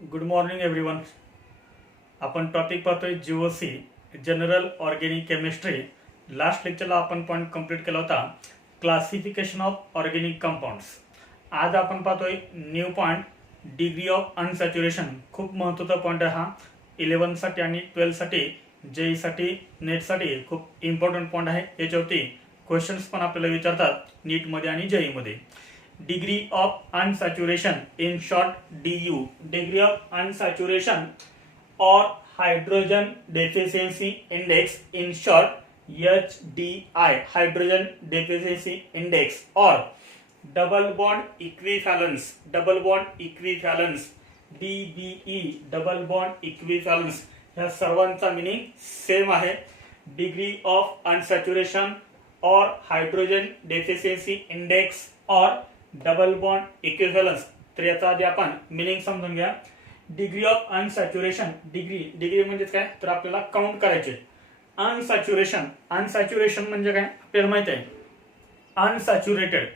Good morning everyone. आपण topic पाहतोय GOC general organic chemistry. Last लेक्चरला आपण पॉईंट कंप्लीट केला होता क्लासिफिकेशन ऑफ ऑर्गेनिक कंपाऊंड्स. आज आपण पाहतोय न्यू पॉईंट डिग्री ऑफ अनसॅच्युरेशन. खूप महत्त्वाचा पॉईंट आहे हा 11 साठी आणि 12 साठी, जेई साठी, नेट साठी खूप इम्पॉर्टंट पॉईंट आहे. याच्यावरती क्वेश्चन्स पण आपल्याला विचारतात नीटमध्ये आणि जेई मध्ये. degree of unsaturation, in short DU, degree of unsaturation or hydrogen deficiency index, in short HDI, hydrogen deficiency index, or double bond equivalence, DBE, double bond equivalence. ह्या सर्वांचा meaning same आहे. Degree of अनसॅच्युरेशन और hydrogen deficiency index और double bond equivalence. तर याचा आधी आपण meaning समजून घ्या. डिग्री ऑफ अनसॅच्युरेशन, डिग्री म्हणजे काय, तर आपल्याला काउंट करायचे. अनसॅच्युरेशन म्हणजे काय आपल्याला माहिती आहे. Unsaturated,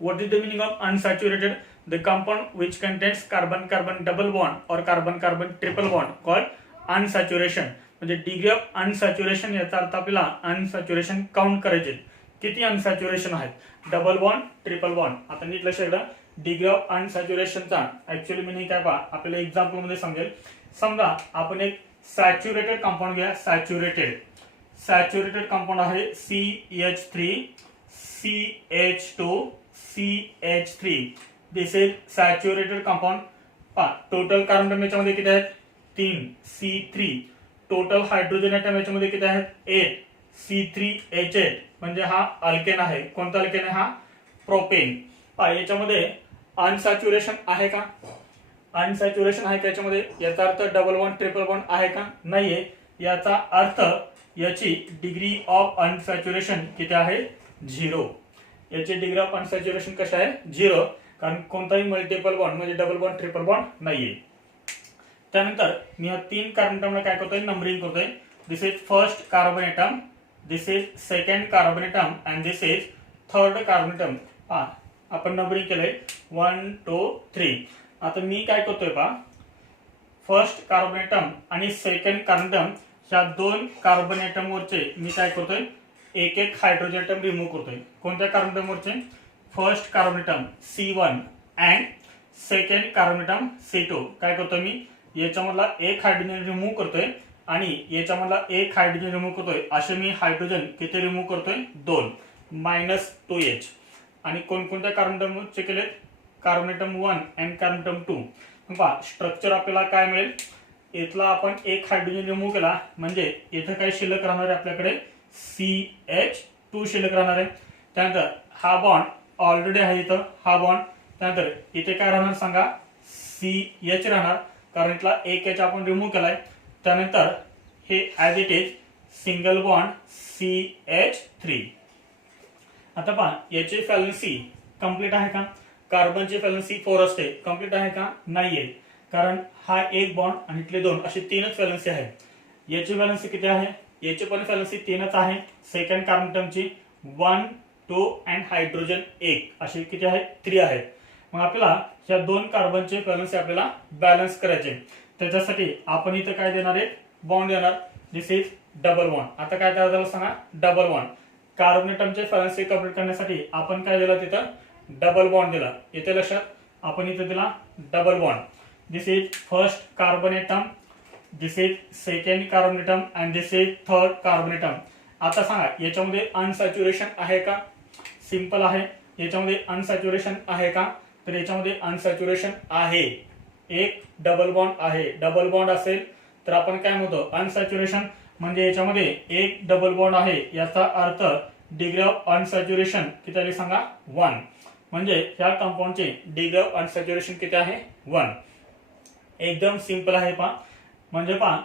what is the meaning of unsaturated? The compound which contains carbon carbon double bond और carbon carbon triple bond called unsaturation. म्हणजे डिग्री ऑफ अनसॅच्युरेशन याचा अर्थ आपल्याला अनसॅच्युरेशन काउंट करायचे. किती अनसॅच्युरेशन आहेत? Double bond, triple bond. आता नीट लक्षात घ्या. डिग्री ऑफ अनसॅच्युरेशनचा ऍक्च्युअली मिनिंग काय पहा, आपल्याला एक्झाम्पल मध्ये समजेल. समजा आपण एक सॅच्युरेटेड कंपाऊंड घ्या. सॅच्युरेटेड कंपाऊंड आहे CH3 CH2 CH3. This is saturated compound. पहा टोटल कार्बन ॲटम याच्यामध्ये किती आहेत? 3 C3. टोटल हायड्रोजन ॲटम याच्यामध्ये किती आहेत? 8 C3H8. म्हणजे हा अल्केन आहे. कोणता अल्केन आहे? हा प्रोपेन. याच्यामध्ये अनसॅच्युरेशन आहे का? अनसॅच्युरेशन आहे का याच्यामध्ये? याचा अर्थ डबल बॉन्ड ट्रिपल बॉन्ड आहे का? नाहीये. याचा अर्थ याची डिग्री ऑफ अनसॅच्युरेशन किती आहे? 0. याची डिग्री ऑफ अनसॅच्युरेशन कशी आहे? 0. कारण कोणताही मल्टिपल बॉन्ड म्हणजे डबल बॉन्ड ट्रिपल बॉन्ड नाहीये. त्यानंतर मी या 3 कार्बन ॲटमला काय करतोय? नंबरिंग करतोय. This is first carbon atom, this is second carbon atom and this is third carbon atom. आपण नंबरिंग केलंय 1 2 3. आता मी काय करतोय पहा, फर्स्ट कार्बन ॲटम आणि सेकंड कार्बन ॲटम ह्या 2 कार्बन ॲटम वरचे मी काय करतोय? एक एक हायड्रोजन ॲटम रिमूव्ह करतोय. कोणत्या कार्बन ॲटम वरचे? First carbon atom C1 and second carbon atom C2. काय करतोय मी? याच्यामधला एक हायड्रोजन रिमूव्ह करतोय आणि याच्यामधला एक हायड्रोजन रिमूव्ह करतोय. असे मी हायड्रोजन किती रिमूव्ह करतोय? 2 -2H. आणि कोणकोणत्या कार्बन ॲटमचे केलेत? Carbon atom 1 and carbon atom 2. पहा स्ट्रक्चर आपल्याला काय मिळेल? इथला आपण एक हायड्रोजन रिमूव्ह केला म्हणजे इथं काय शिल्लक राहणार आहे? आपल्याकडे CH2 शिल्लक राहणार आहे. त्यानंतर हा बॉन्ड ऑलरेडी आहे इथं, हा बॉन्ड. त्यानंतर इथे काय राहणार सांगा? CH राहणार, कारण इथला एक H आपण रिमूव्ह केलाय. त्यानंतर हे as it is single bond CH3. आता पहा याची व्हॅलेन्सी कंप्लीट आहे का? कार्बनची व्हॅलेन्सी 4 असते. कंप्लीट आहे का? नाहीये, कारण हा एक बॉन्ड आणि इथले 2 अशी 3च व्हॅलेन्सी आहे. याची व्हॅलेन्सी किती आहे? याची पण व्हॅलेन्सी 3च आहे. सेकंड कार्बन ॲटमची 1 2 अँड हायड्रोजन 1 अशी किती आहेत? 3 आहेत. मग आपल्याला ह्या 2 कार्बनचे व्हॅलेन्सी आपल्याला बॅलन्स करायचे. त्याच्यासाठी आपण इथं काय देणार आहे? बॉन्ड देणार. This is double bond. आता काय तयार झालं सांगा? Double bond. कार्बन ॲटमचे व्हॅलेन्सी कंप्लीट करण्यासाठी आपण काय दिलं? तिथं डबल बॉन्ड दिला. येते लक्षात? आपण इथं दिला double bond. This is first carbon atom, this is second carbon atom and this is third carbon atom. आता सांगा याच्यामध्ये अनसॅच्युरेशन आहे का? सिंपल आहे. याच्यामध्ये अनसॅच्युरेशन आहे का? तर याच्यामध्ये अनसॅच्युरेशन आहे. एक डबल बॉन्ड आहे. डबल बॉन्ड असेल तर आपण काय म्हणतो? अनसॅच्युरेशन. म्हणजे याच्यामध्ये एक डबल बॉन्ड आहे याचा अर्थ डिग्री ऑफ अनसॅच्युरेशन किती आली सांगा? 1. म्हणजे ह्या कंपाऊंडची डिग्री ऑफ अनसॅच्युरेशन किती आहे? 1. एकदम सिंपल आहे पहा. म्हणजे पहा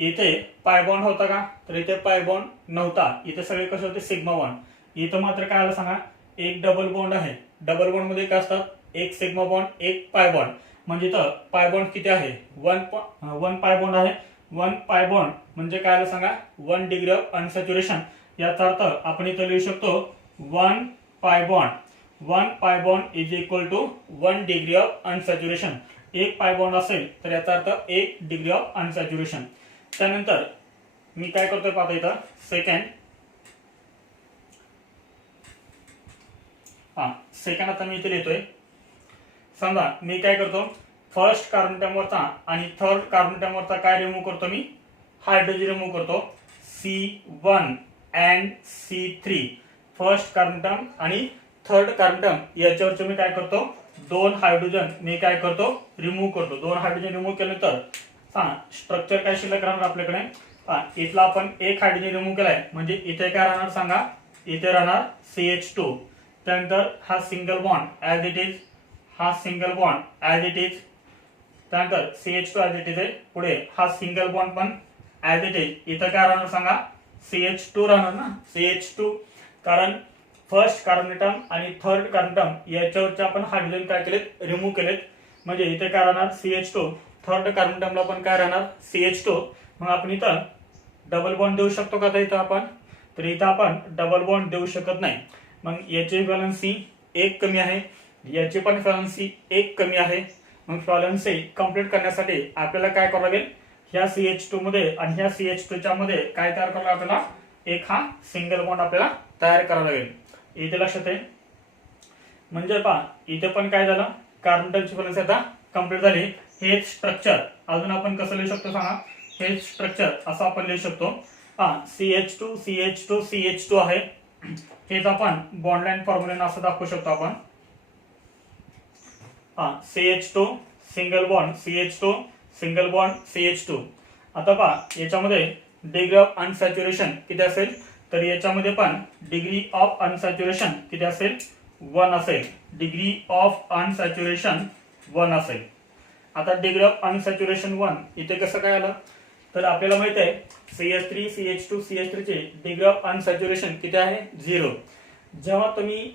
इथे पाय बॉन्ड होता का? तर इथे पाय बॉन्ड नव्हता. इथे सगळे कसे होते? Sigma bond. इथं मात्र काय आलं सांगा? एक डबल बॉन्ड आहे. डबल बॉन्ड मध्ये काय असतात? एक सिग्मा बॉन्ड, एक पाय बॉन्ड. म्हणजे इथं पाय बॉन्ड किती आहे? 1 पाय बॉन्ड आहे. 1 पाय बॉन्ड म्हणजे काय आलं सांगा? 1 डिग्री ऑफ अनसॅच्युरेशन. याचा अर्थ आपण इथं लिहू शकतो 1 pi bond. 1 pi bond is equal to 1 degree of unsaturation. एक पाय बॉन्ड असेल तर याचा अर्थ 1 डिग्री ऑफ अनसॅच्युरेशन. त्यानंतर मी काय करतोय पाहता इथं सेकंड आता मी इथे लिहितोय. समजा मी काय करतो, फर्स्ट कार्बन अटॉम वरचा आणि थर्ड कार्बन अटॉम वरचा काय रिमूव्ह करतो, मी हायड्रोजन रिमूव्ह करतो. C1 and C3 first carbon अटॉम आणि थर्ड कार्बन अटॉम याच्यावरचे मी काय करतो, 2 हायड्रोजन मी काय करतो, रिमूव्ह करतो. 2 हायड्रोजन रिमूव्ह केल्यानंतर स्ट्रक्चर काय शिल्लक राहणार आपल्याकडे. इथला आपण 1 हायड्रोजन रिमूव्ह केलाय म्हणजे इथे काय राहणार सांगा, इथे राहणार CH2. त्यानंतर हा single bond as it is, हा single bond as it is. त्यानंतर CH2 ऍज इट इज आहे. पुढे हा सिंगल बॉन्ड पण ऍज इट इज. इथं काय राहणार सांगा, CH2 राहणार ना, CH2. कारण फर्स्ट कार्बन अटॉम आणि थर्ड कार्बन अटॉम याच्यावरचे आपण हायड्रोजन काय केलेत, रिमूव्ह केलेत. म्हणजे इथे काय राहणार CH2, थर्ड कार्बन अटॉमला पण काय राहणार CH2. मग आपण इथं डबल बॉन्ड देऊ शकतो का इथं आपण, तर इथं आपण डबल बॉन्ड देऊ शकत नाही. मग याची व्हॅलन्सी 1 कमी आहे, याची पण व्हॅलन्सी 1 कमी आहे. मग व्हॅलन्सी कंप्लीट करण्यासाठी आपल्याला काय करावं लागेल, ह्या CH2 मध्ये आणि ह्या CH2 च्या मध्ये काय तयार करावं आपल्याला, एक हा सिंगल बॉन्ड आपल्याला तयार करावा लागेल. इथे लक्षात आहे. म्हणजे पहा इथे पण काय झालं, कार्बन अटॉमची व्हॅलन्सी आता कंप्लीट झाली. हे स्ट्रक्चर अजून आपण कसं लिहू शकतो सांगा, हे स्ट्रक्चर असं आपण लिहू शकतो. CH2 CH2 CH2 आहे. हेच आपण बॉन्ड लाईन फॉर्म्युला असं दाखवू शकतो आपण. CH2 single bond CH2 single bond CH2. आता पहा याच्यामध्ये डिग्री ऑफ अनसॅच्युरेशन किती असेल, तर याच्यामध्ये पण डिग्री ऑफ अनसॅच्युरेशन किती असेल, 1 असेल. डिग्री ऑफ अनसॅच्युरेशन 1 असेल. आता डिग्री ऑफ अनसॅच्युरेशन 1 इथे कसं काय आलं, तर आपल्याला माहित आहे CH3 CH2 CH3 चे डिग्री ऑफ अनसॅच्युरेशन किती आहे, 0. जेव्हा तुम्ही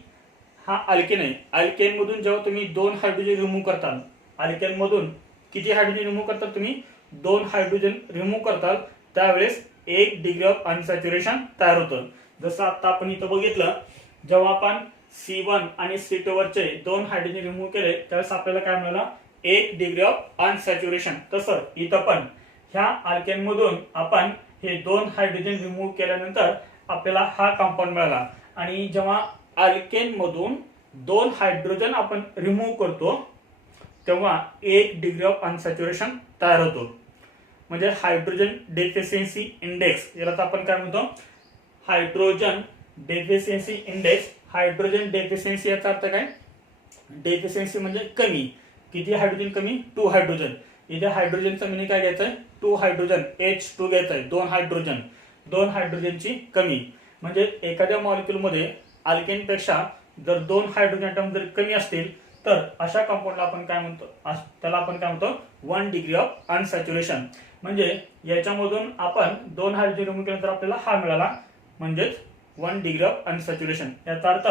हा अल्केन आहे, अल्केन मधून जेव्हा तुम्ही 2 हायड्रोजन रिमूव्ह करताल, अल्केन मधून किती हायड्रोजन रिमूव्ह करतात तुम्ही, 2 हायड्रोजन रिमूव्ह करताल, त्यावेळेस 1 डिग्री ऑफ अनसॅच्युरेशन तयार होतं. जसं आता आपण इथं बघितलं, जेव्हा आपण C1 आणि C2 वरचे 2 हायड्रोजन रिमूव्ह केले त्यावेळेस आपल्याला काय मिळालं, 1 डिग्री ऑफ अनसॅच्युरेशन. तसं इथं पण ह्या अल्केन मधून आपण हे 2 हायड्रोजन रिमूव्ह केल्यानंतर आपल्याला हा कंपाऊंड मिळाला. आणि जेव्हा अल्केन मधून 2 हायड्रोजन आपण रिमूव्ह करतो तेव्हा 1 डिग्री ऑफ अनसॅच्युरेशन तयार होतो. म्हणजे हायड्रोजन डेफिशियन्सी इंडेक्स, याला आपण काय म्हणतो, hydrogen deficiency index. Hydrogen deficiency याचा अर्थ काय, डेफिशियन्सी म्हणजे कमी. किती हायड्रोजन कमी, 2 हायड्रोजन. इथे हायड्रोजनचं मिनिंग काय घ्यायचंय, 2 हायड्रोजन H2 घ्यायचंय, 2 हायड्रोजन, 2 हायड्रोजनची कमी. म्हणजे एखाद्या मॉलिक्यूल मध्ये अल्केन पेक्षा जर 2 हायड्रोजन अटॉम जर कमी असतील तर अशा कंपाऊंडला आपण काय म्हणतो, त्याला आपण काय म्हणतो, 1 डिग्री ऑफ अनसॅच्युरेशन. म्हणजे याच्यामधून आपण 2 हायड्रोजन रिमूव्ह केल्यानंतर आपल्याला हा मिळाला, म्हणजेच 1 डिग्री ऑफ अनसॅच्युरेशन. याचा अर्थ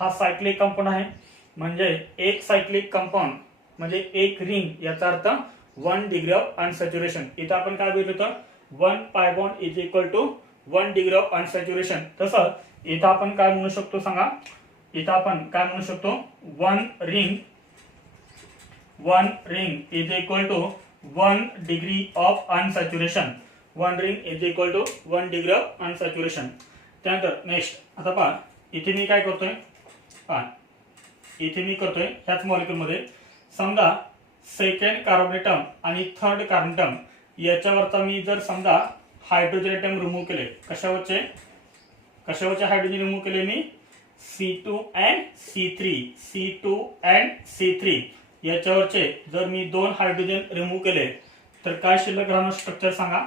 हा सायक्लिक कंपाऊंड आहे. म्हणजे एक सायक्लिक कंपाऊंड म्हणजे एक रिंग, याचा अर्थ 1 डिग्री ऑफ अनसॅच्युरेशन. इथं आपण काय बोललो होतं, 1 pi bond is equal to 1 degree of unsaturation. तसं इथं आपण काय म्हणू शकतो सांगा, इथं आपण काय म्हणू शकतो, 1 ring is equal to 1 degree of unsaturation. 1 ring is equal to 1 degree of unsaturation. त्यानंतर नेक्स्ट आता पहा इथे मी काय करतोय, इथे मी करतोय ह्याच मॉलिक्यूल मध्ये समजा सेकंड कार्बन अटॉम आणि थर्ड कार्बन अटॉम याच्यावरचा मी जर समजा हायड्रोजन अटॉम रिमूव्ह केले, कशावरचे हायड्रोजन रिमूव्ह केले मी, C2 अँड C3 याच्यावरचे जर मी 2 हायड्रोजन रिमूव्ह केले तर काय शिल्लक राहणार स्ट्रक्चर सांगा.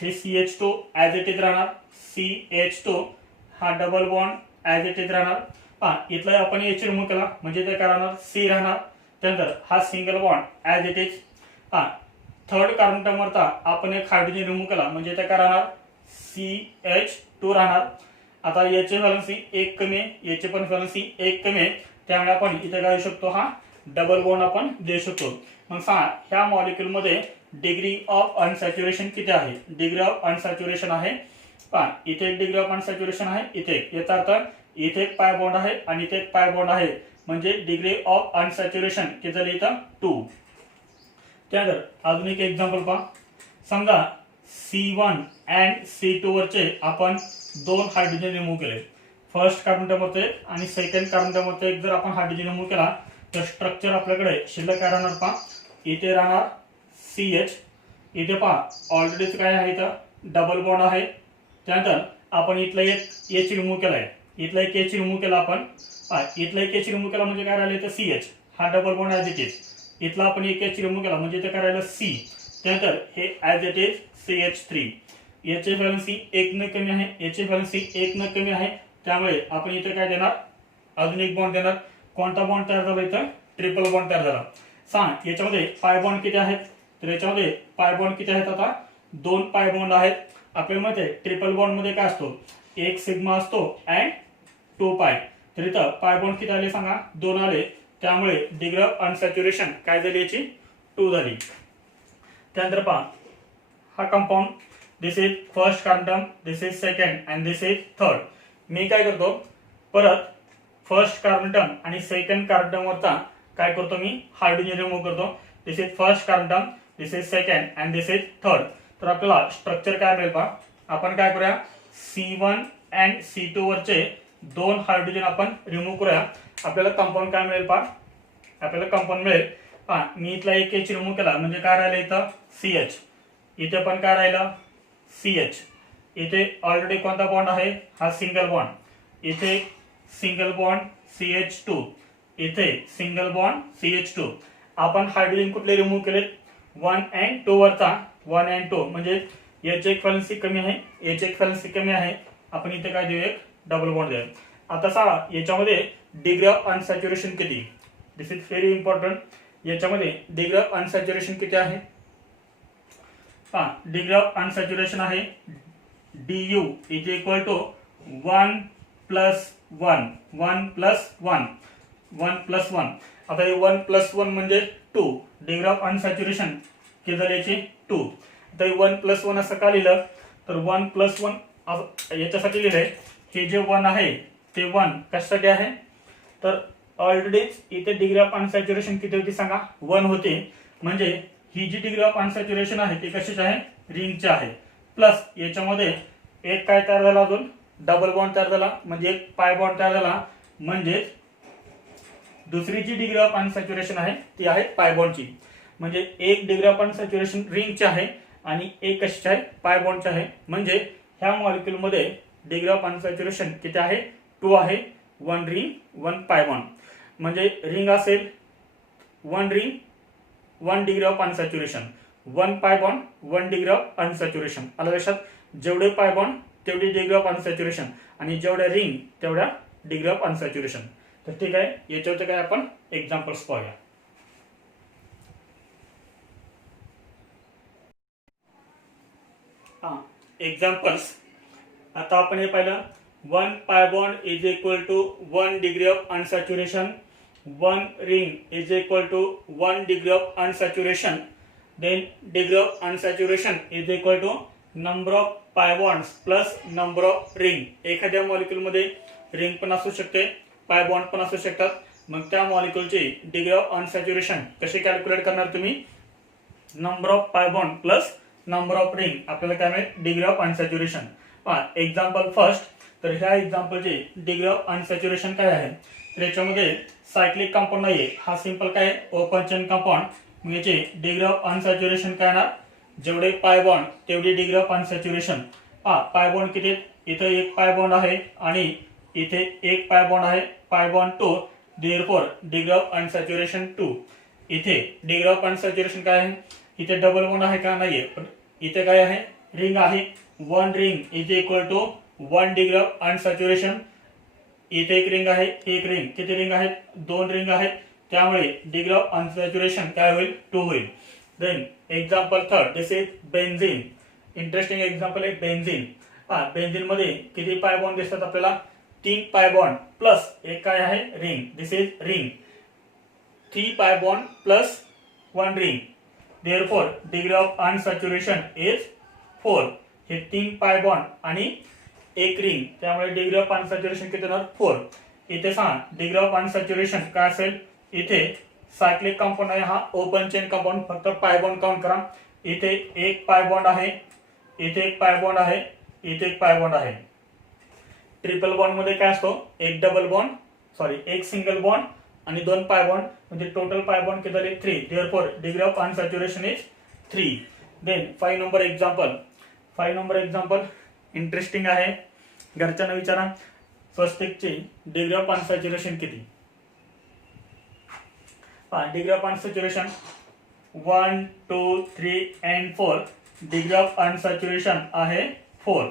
हे CH2 ऍज इट इज राहणार, CH2 हा double bond as it is राहणार. इथला आपण H रिमूव्ह केला म्हणजे ते काय राहणार, C राहणार. त्यानंतर हा single bond as it is. Third carbon atom वरचा आपण एक हायड्रोजन रिमूव्ह केला म्हणजे ते काय राहणार, CH2 राहणार. आता याची व्हॅलन्सी 1 कमी आहे, याची पण व्हॅलन्सी 1 कमी आहे, त्यामुळे आपण इथे काय देऊ शकतो, हा डबल बॉन्ड आपण देऊ शकतो. मग सांगा ह्या मॉलिक्यूल मध्ये डिग्री ऑफ अनसॅच्युरेशन किती आहे, डिग्री ऑफ अनसॅच्युरेशन आहे, इथे एक डिग्री ऑफ अनसॅच्युरेशन आहे, इथे याचा अर्थ इथे एक पाय बॉन्ड आहे आणि इथे एक पाय बॉन्ड आहे. म्हणजे डिग्री ऑफ अनसॅच्युरेशन किती झाली इथं, 2. त्यानंतर अजून एक एक्झाम्पल पहा. समजा C1 अँड C2 वरचे आपण 2 हायड्रोजन रिमूव्ह केले. फर्स्ट कार्बन वरचे आणि सेकंड कार्बन वरचे एक जर आपण हायड्रोजन रिमूव्ह केला तर स्ट्रक्चर आपल्याकडे शिल्लक काय राहणार पहा. इथे राहणार CH. इथे पहा ऑलरेडीच काय आहे इथं डबल बॉन्ड आहे. त्यानंतर आपण इथला एक H रिमूव्ह केलाय. इथला एक H रिमूव्ह केला आपण. इथला एक H रिमूव्ह केला म्हणजे काय राहिलं इथं CH. हा double bond as it is. इथला आपण एक H रिमूव्ह केला म्हणजे इथे काय राहिलं C. त्यानंतर हे ॲज इट इज CH3. याची व्हॅलन्सी 1 न कमी आहे. याची व्हॅलन्सी 1 न कमी आहे. त्यामुळे आपण इथे काय देणार अजून एक बॉन्ड देणार. कोणता बॉन्ड तयार झाला इथं ट्रिपल बॉन्ड तयार झाला. सांग याच्यामध्ये पाय बॉन्ड किती आहेत. तर याच्यामध्ये पाय बॉन्ड किती आहेत आता 2 पाय बॉन्ड आहेत. आपल्याला माहिती आहे ट्रिपल बॉन्ड मध्ये काय असतो एक सिग्मा असतो अँड 2 पाय. तर इथं पाय बॉन्ड किती आले सांगा 2 आले. त्यामुळे डिग्री ऑफ अनसॅच्युरेशन काय झाली याची 2 झाली. त्यानंतर पहा हा compound this is first carbon this is second and this is third. मी काय करतो परत फर्स्ट कार्बन आणि सेकंड कार्बन वरचा काय करतो मी हायड्रोजन रिमूव्ह करतो. This is first carbon this is second and this is third. तर आपल्याला स्ट्रक्चर काय मिळेल पहा. आपण काय करूया C1 अँड C2 वरचे 2 हायड्रोजन आपण रिमूव्ह करूया. आपल्याला कंपाऊंड काय मिळेल पहा. आपल्याला कंपाऊंड मिळेल पहा. मी इथला एक H रिमूव्ह केला म्हणजे काय राहिलं इथं CH. इथे पण काय राहिलं CH. इथे ऑलरेडी कोणता बॉन्ड आहे हा सिंगल बॉन्ड. इथे सिंगल बॉन्ड CH2. इथे सिंगल बॉन्ड CH2. आपण हायड्रोजन कुठले रिमूव्ह केले 1 अँड 2 वरचा 1 अँड 2 म्हणजे याची एक व्हॅलन्सी कमी आहे याची एक व्हॅलन्सी कमी आहे. आपण इथे काय देऊ एक डबल बॉन्ड देऊ. आता सांगा याच्यामध्ये डिग्री ऑफ अनसॅच्युरेशन किती. This is very important. याच्यामध्ये डिग्री ऑफ अनसॅच्युरेशन किती आहे पहा. डिग्री ऑफ अनसॅच्युरेशन आहे DU is equal to 1 plus 1 1 plus 1 1 plus 1. आता हे 1 प्लस 1 म्हणजे 2. डिग्री ऑफ अनसॅच्युरेशन किती झाली याची 2. आता हे 1 प्लस 1 असं का लिहिलं तर 1 प्लस 1 याच्यासाठी लिहिलंय. हे जे 1 आहे ते 1 कशासाठी आहे तर ऑलरेडीच इथे डिग्री ऑफ अनसॅच्युरेशन किती होती सांगा 1 होते. म्हणजे ही जी डिग्री ऑफ अनसॅच्युरेशन आहे ती कशाची आहे रिंगची आहे. प्लस याच्यामध्ये एक काय तयार झाला अजून डबल बॉन्ड तयार झाला म्हणजे एक पाय बॉन्ड तयार झाला. म्हणजे दुसरी जी डिग्री ऑफ अनसॅच्युरेशन आहे ती आहे पाय बॉन्डची. म्हणजे एक डिग्री ऑफ अनसॅच्युरेशन रिंगची आहे आणि एक कशाची आहे पाय बॉन्डची आहे. म्हणजे ह्या मॉलिक्यूल मध्ये डिग्री ऑफ अनसॅच्युरेशन किती आहे 2 आहे. 1 रिंग 1 पाय बॉन्ड. म्हणजे रिंग असेल 1 ring 1 degree of unsaturation 1 pi bond 1 degree of अनसॅच्युरेशन. आलं लक्षात. जेवढे पाय बॉन्ड तेवढी डिग्री ऑफ अनसॅच्युरेशन आणि जेवढ्या रिंग तेवढ्या डिग्री ऑफ अनसॅच्युरेशन. तर ठीक आहे याच्यावरती काय आपण एक्झाम्पल्स पाहूया. एक्झाम्पल्स आता आपण हे पाहिलं 1 pi bond is equal to 1 degree of unsaturation 1 ring is equal to 1 degree of unsaturation. Then degree of unsaturation is equal to number of pi bonds plus number of ring. एखाद्या molecule मध्ये ring पण असू शकते pi bond पण असू शकतात. मग त्या मॉलिक्यूलची डिग्री ऑफ अनसॅच्युरेशन कशी कॅल्क्युलेट करणार तुम्ही नंबर ऑफ पाय bond plus number of ring. आपल्याला काय मिळेल डिग्री ऑफ अनसॅच्युरेशन. पहा एक्झाम्पल फर्स्ट. तर ह्या एक्झाम्पलची डिग्री ऑफ अनसॅच्युरेशन काय आहे तर याच्यामध्ये सायक्लिक कंपाऊंड नाहीये. हा सिंपल काय ओपन चेन कंपाऊंड. मग याची डिग्री ऑफ अनसॅच्युरेशन काय येणार जेवढे पाय बॉन्ड तेवढी डिग्री ऑफ अनसॅच्युरेशन. पाय बॉन्ड किती इथे एक पाय बॉन्ड आहे आणि इथे एक पाय बॉन्ड आहे pi bond 2. Therefore degree of unsaturation 2. इथे डिग्री ऑफ अनसॅच्युरेशन काय आहे इथे डबल बॉन्ड आहे का नाहीये पण इथे काय आहे रिंग आहे 1 ring is equal to 1 degree of unsaturation. इथे एक रिंग आहे एक रिंग किती रिंग आहेत 2 रिंग आहेत. त्यामुळे डिग्री ऑफ अनसॅच्युरेशन काय होईल 2 होईल. Then example third this is benzene. Interesting example आहे बेन्झीन. बेन्झीन मध्ये किती पाय बॉन्ड दिसतात आपल्याला 3 पाय बॉन्ड प्लस एक काय आहे ring. This is ring 3 pi bond plus 1 ring. Therefore degree of unsaturation is 4. हे 3 पाय बॉन्ड आणि एक रिंग त्यामुळे डिग्री ऑफ अनसॅच्युरेशन किती होणार 4. इथे सांगा डिग्री ऑफ अनसॅच्युरेशन काय असेल इथे सायक्लिक कंपाऊंड आहे हा ओपन चेन कंपाऊंड, फक्त पाय बॉन्ड काउंट करा. इथे एक पाय बॉन्ड आहे, इथे एक पाय बॉन्ड आहे, इथे एक पाय बॉन्ड आहे. ट्रिपल बॉन्ड मध्ये काय असतो, एक डबल बॉन्ड, सॉरी एक सिंगल बॉन्ड आणि दोन पाय बॉन्ड, म्हणजे टोटल पाय बॉन्ड किती झाले 3. Therefore degree of unsaturation is 3. Then 5 number example. 5 number example interesting आहे, घरच्यांना विचारा. स्वस्तिकची डिग्री ऑफ अनसॅच्युरेशन किती. Degree of unsaturation 1, 2, 3 and 4. Degree of unsaturation आहे 4.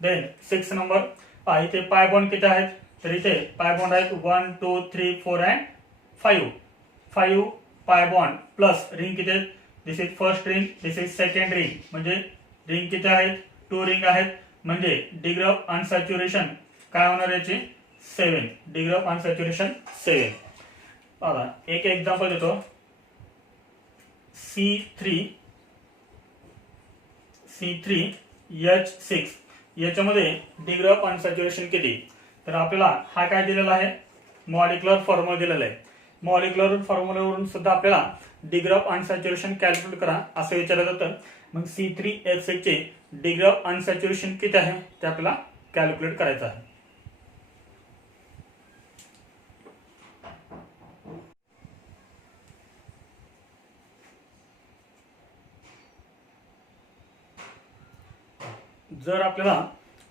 Then 6 number. इथे पाय बॉन्ड किती आहेत, तर इथे पाय बॉन्ड आहेत 1, 2, 3, 4 and 5. 5 पाय बॉन्ड प्लस रिंग किती आहेत, this is first ring, this is second ring, म्हणजे रिंग किती आहेत, 2 रिंग आहेत. म्हणजे डिग्री ऑफ अनसॅच्युरेशन काय होणार याची 7. Degree of unsaturation 7. बघा एक एक्झाम्पल देतो. C3H6 याच्यामध्ये डिग्री ऑफ अनसॅच्युरेशन किती. तर आपल्याला हा काय दिलेला आहे, मॉलिक्युलर फॉर्म्युला दिलेला आहे. मॉलिक्युलर फॉर्म्युल्यावरून सुद्धा आपल्याला डिग्री ऑफ अनसॅच्युरेशन कॅल्क्युलेट करा असं विचारलं जातं. मग C3H6 चे डिग्री ऑफ अनसॅच्युरेशन किती आहे ते आपल्याला कॅल्क्युलेट करायचं आहे. जर आपल्याला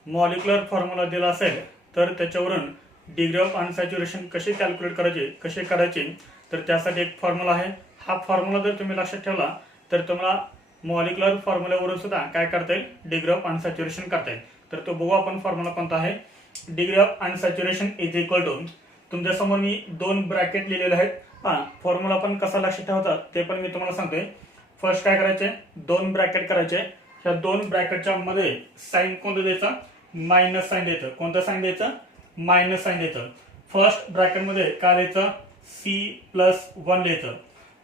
मॉलिक्युलर फॉर्म्युला दिला असेल तर त्याच्यावरून डिग्री ऑफ अनसॅच्युरेशन कसे कॅल्क्युलेट करायचे, कसे करायचे, तर त्यासाठी एक फॉर्म्युला आहे. हा फॉर्म्युला जर तुम्ही लक्षात ठेवला तर तुम्हाला मॉलिक्युलर फॉर्म्युल्यावरून सुद्धा काय करता येईल, डिग्री ऑफ अनसॅच्युरेशन करता येईल. तर तो बघू आपण फॉर्म्युला कोणता आहे. Degree of unsaturation is equal to, तुमच्यासमोर मी 2 ब्रॅकेट लिहिलेले आहेत. फॉर्म्युला पण कसा लक्षात ठेवायचा ते पण मी तुम्हाला सांगतोय. फर्स्ट काय करायचे, 2 ब्रॅकेट करायचे. ह्या 2 ब्रॅकेटच्या मध्ये साइन कोणतं द्यायचं, मायनस साइन द्यायचं. कोणतं साइन द्यायचं, मायनस साइन द्यायचं. फर्स्ट ब्रॅकेट मध्ये काय लिहायचं, C+1 लिहायचं.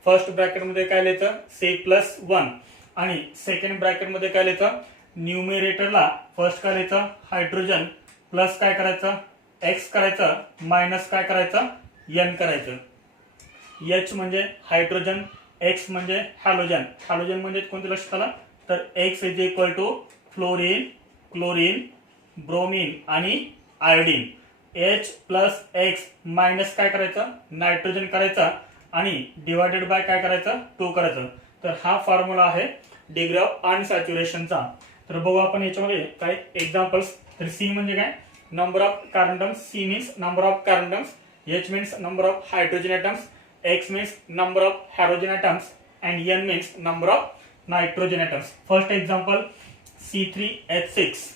फर्स्ट ब्रॅकेट मध्ये काय लिहायचं, C+1. आणि सेकंड ब्रॅकेट मध्ये काय लिहायचं, न्यूमरेटरला फर्स्ट काय लिहायचं, हायड्रोजन, प्लस काय करायचं, x करायचं, मायनस काय करायचं, n करायचं. H म्हणजे हायड्रोजन, x म्हणजे हॅलोजन. हॅलोजन म्हणजे कोणते लक्षात आलं, तर x is equal to fluorine, chlorine, bromine आणि iodine. H plus x minus काय करायचं, नायट्रोजन करायचं आणि डिवायडेड बाय काय करायचं, 2 करायचं. तर हा फॉर्म्युला आहे डिग्री ऑफ अनसॅच्युरेशनचा. तर बघू आपण याच्यामध्ये काय एक्झाम्पल्स. तर C म्हणजे काय, number of carbon atoms. C means number of carbon atoms. H means number of hydrogen atoms. X means number of halogen atoms and N means number of nitrogen atoms. First example, C3H6.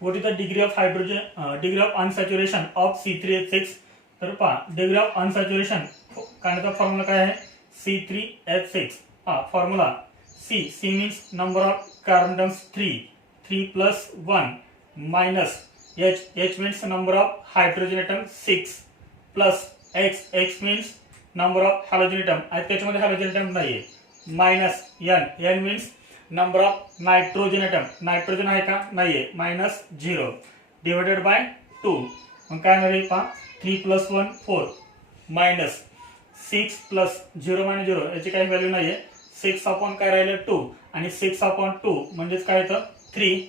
What is the degree of hydrogen, degree of unsaturation of C3H6? तर पहा degree of unsaturation काढण्याचा formula काय आहे, C3H6. Formula C means number of carbon atoms 3 plus 1 minus H means number of hydrogen atoms 6 plus X means number of halogen atom. आता त्याच्यामध्ये halogen atom नाहीये. Minus n means number of nitrogen atom. Nitrogen आहे का, नाहीये, minus 0 divided by 2. मग काय होणार आहे पहा, 3 + 1 4 मायनस 6 प्लस 0 मायनस 0 याची काही व्हॅल्यू नाहीये. 6 अपॉन काय राहिलं 2 आणि 6 अपॉन 2 म्हणजेच काय येतं 3.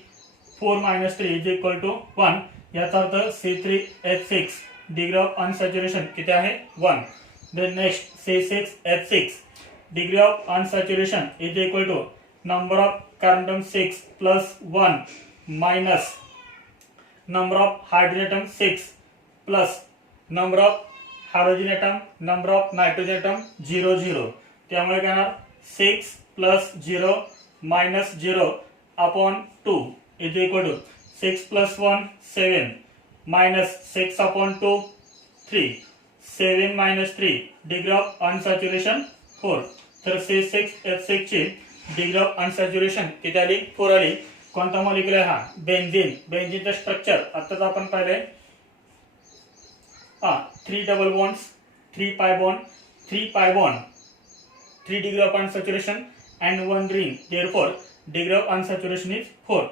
4 - 3 इज इक्वल टू 1. याचा अर्थ C3H6 डिग्री ऑफ अनसॅच्युरेशन किती आहे, 1. Then next C6H6 degree of unsaturation is equal to number of carbon atom 6 plus 1 minus number of hydrogen atom 6 plus number of halogen atom, number of nitrogen atom 0 0. त्यामुळे काय होणार 6 plus 0 minus 0 upon 2 is equal to 6 plus 1 7 minus 6 upon 2 3. 7 minus 3 degree of unsaturation 4. तर C6H6 ची degree of unsaturation किती आली, 4 आली. कोणता molecule आहे हा, बेन्झीन. बेन्झीनचं स्ट्रक्चर आताच आपण पाहिलंय. 3 double bonds, 3 pi bond, 3 pi bond, 3 degree of unsaturation and 1 ring. Therefore degree of unsaturation is 4.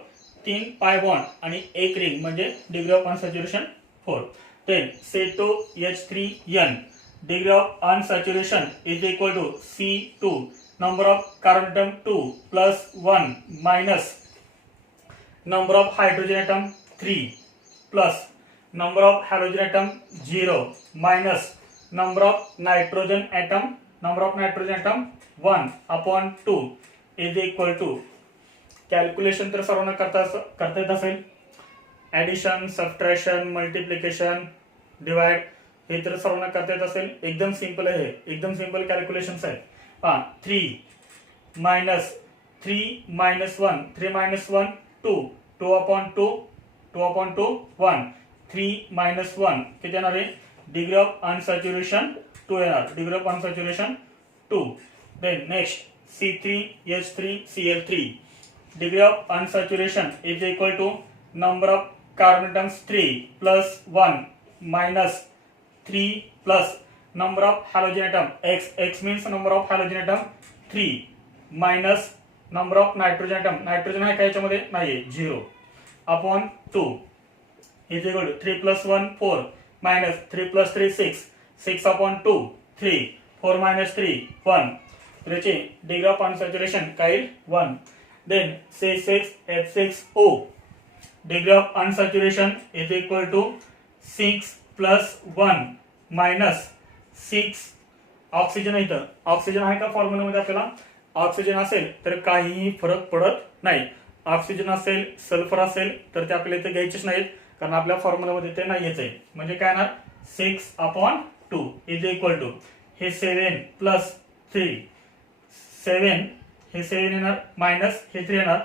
3 pi bond आणि 1 रिंग म्हणजे degree of unsaturation 4. Then C2H3N degree of unsaturation is equal to C2 number of carbon atom 2 plus 1 minus number of hydrogen atom 3 plus number of halogen atom 0 minus number of nitrogen atom 1 upon 2 is equal to calculation तर सर्वांना करता येत असेल. Addition, subtraction, multiplication, divide हे तर सर्वांना करता येत असेल. एकदम सिंपल आहे, एकदम सिंपल कॅल्क्युलेशन्स आहेत. पहा 3 minus 1 3 minus 1 2 2 upon 2 1 3 minus 1 किती येणार आहे. डिग्री ऑफ अनसॅच्युरेशन 2 येणार. Degree of unsaturation 2. Then next C3H3Cl3 degree of unsaturation is equal to number of carbon atoms 3 plus 1 minus 3 plus number of halogen atom x means number of halogen atom 3 minus number of nitrogen atom nitrogen आहे का याच्यामध्ये नाहीये 0 upon 2 is equal to 3 plus 1 4 minus 3 plus 3 6 upon 2 3 4 minus 3 1 तर याची degree of unsaturation काय 1. Then C6H6O degree of unsaturation is equal to 6 plus 1 minus 6 oxygen आहे. Oxygen आहे का फॉर्म्युलामध्ये आपल्याला. ऑक्सिजन असेल तर काहीही फरक पडत नाही. ऑक्सिजन असेल, सल्फर असेल तर ते आपल्याला इथे घ्यायचेच नाहीत कारण आपल्या फॉर्म्युलामध्ये ते नाहीच आहे. म्हणजे काय येणार 6 upon 2 इज इक्वल टू हे 7 प्लस 3 7 हे 7 येणार मायनस हे 3 येणार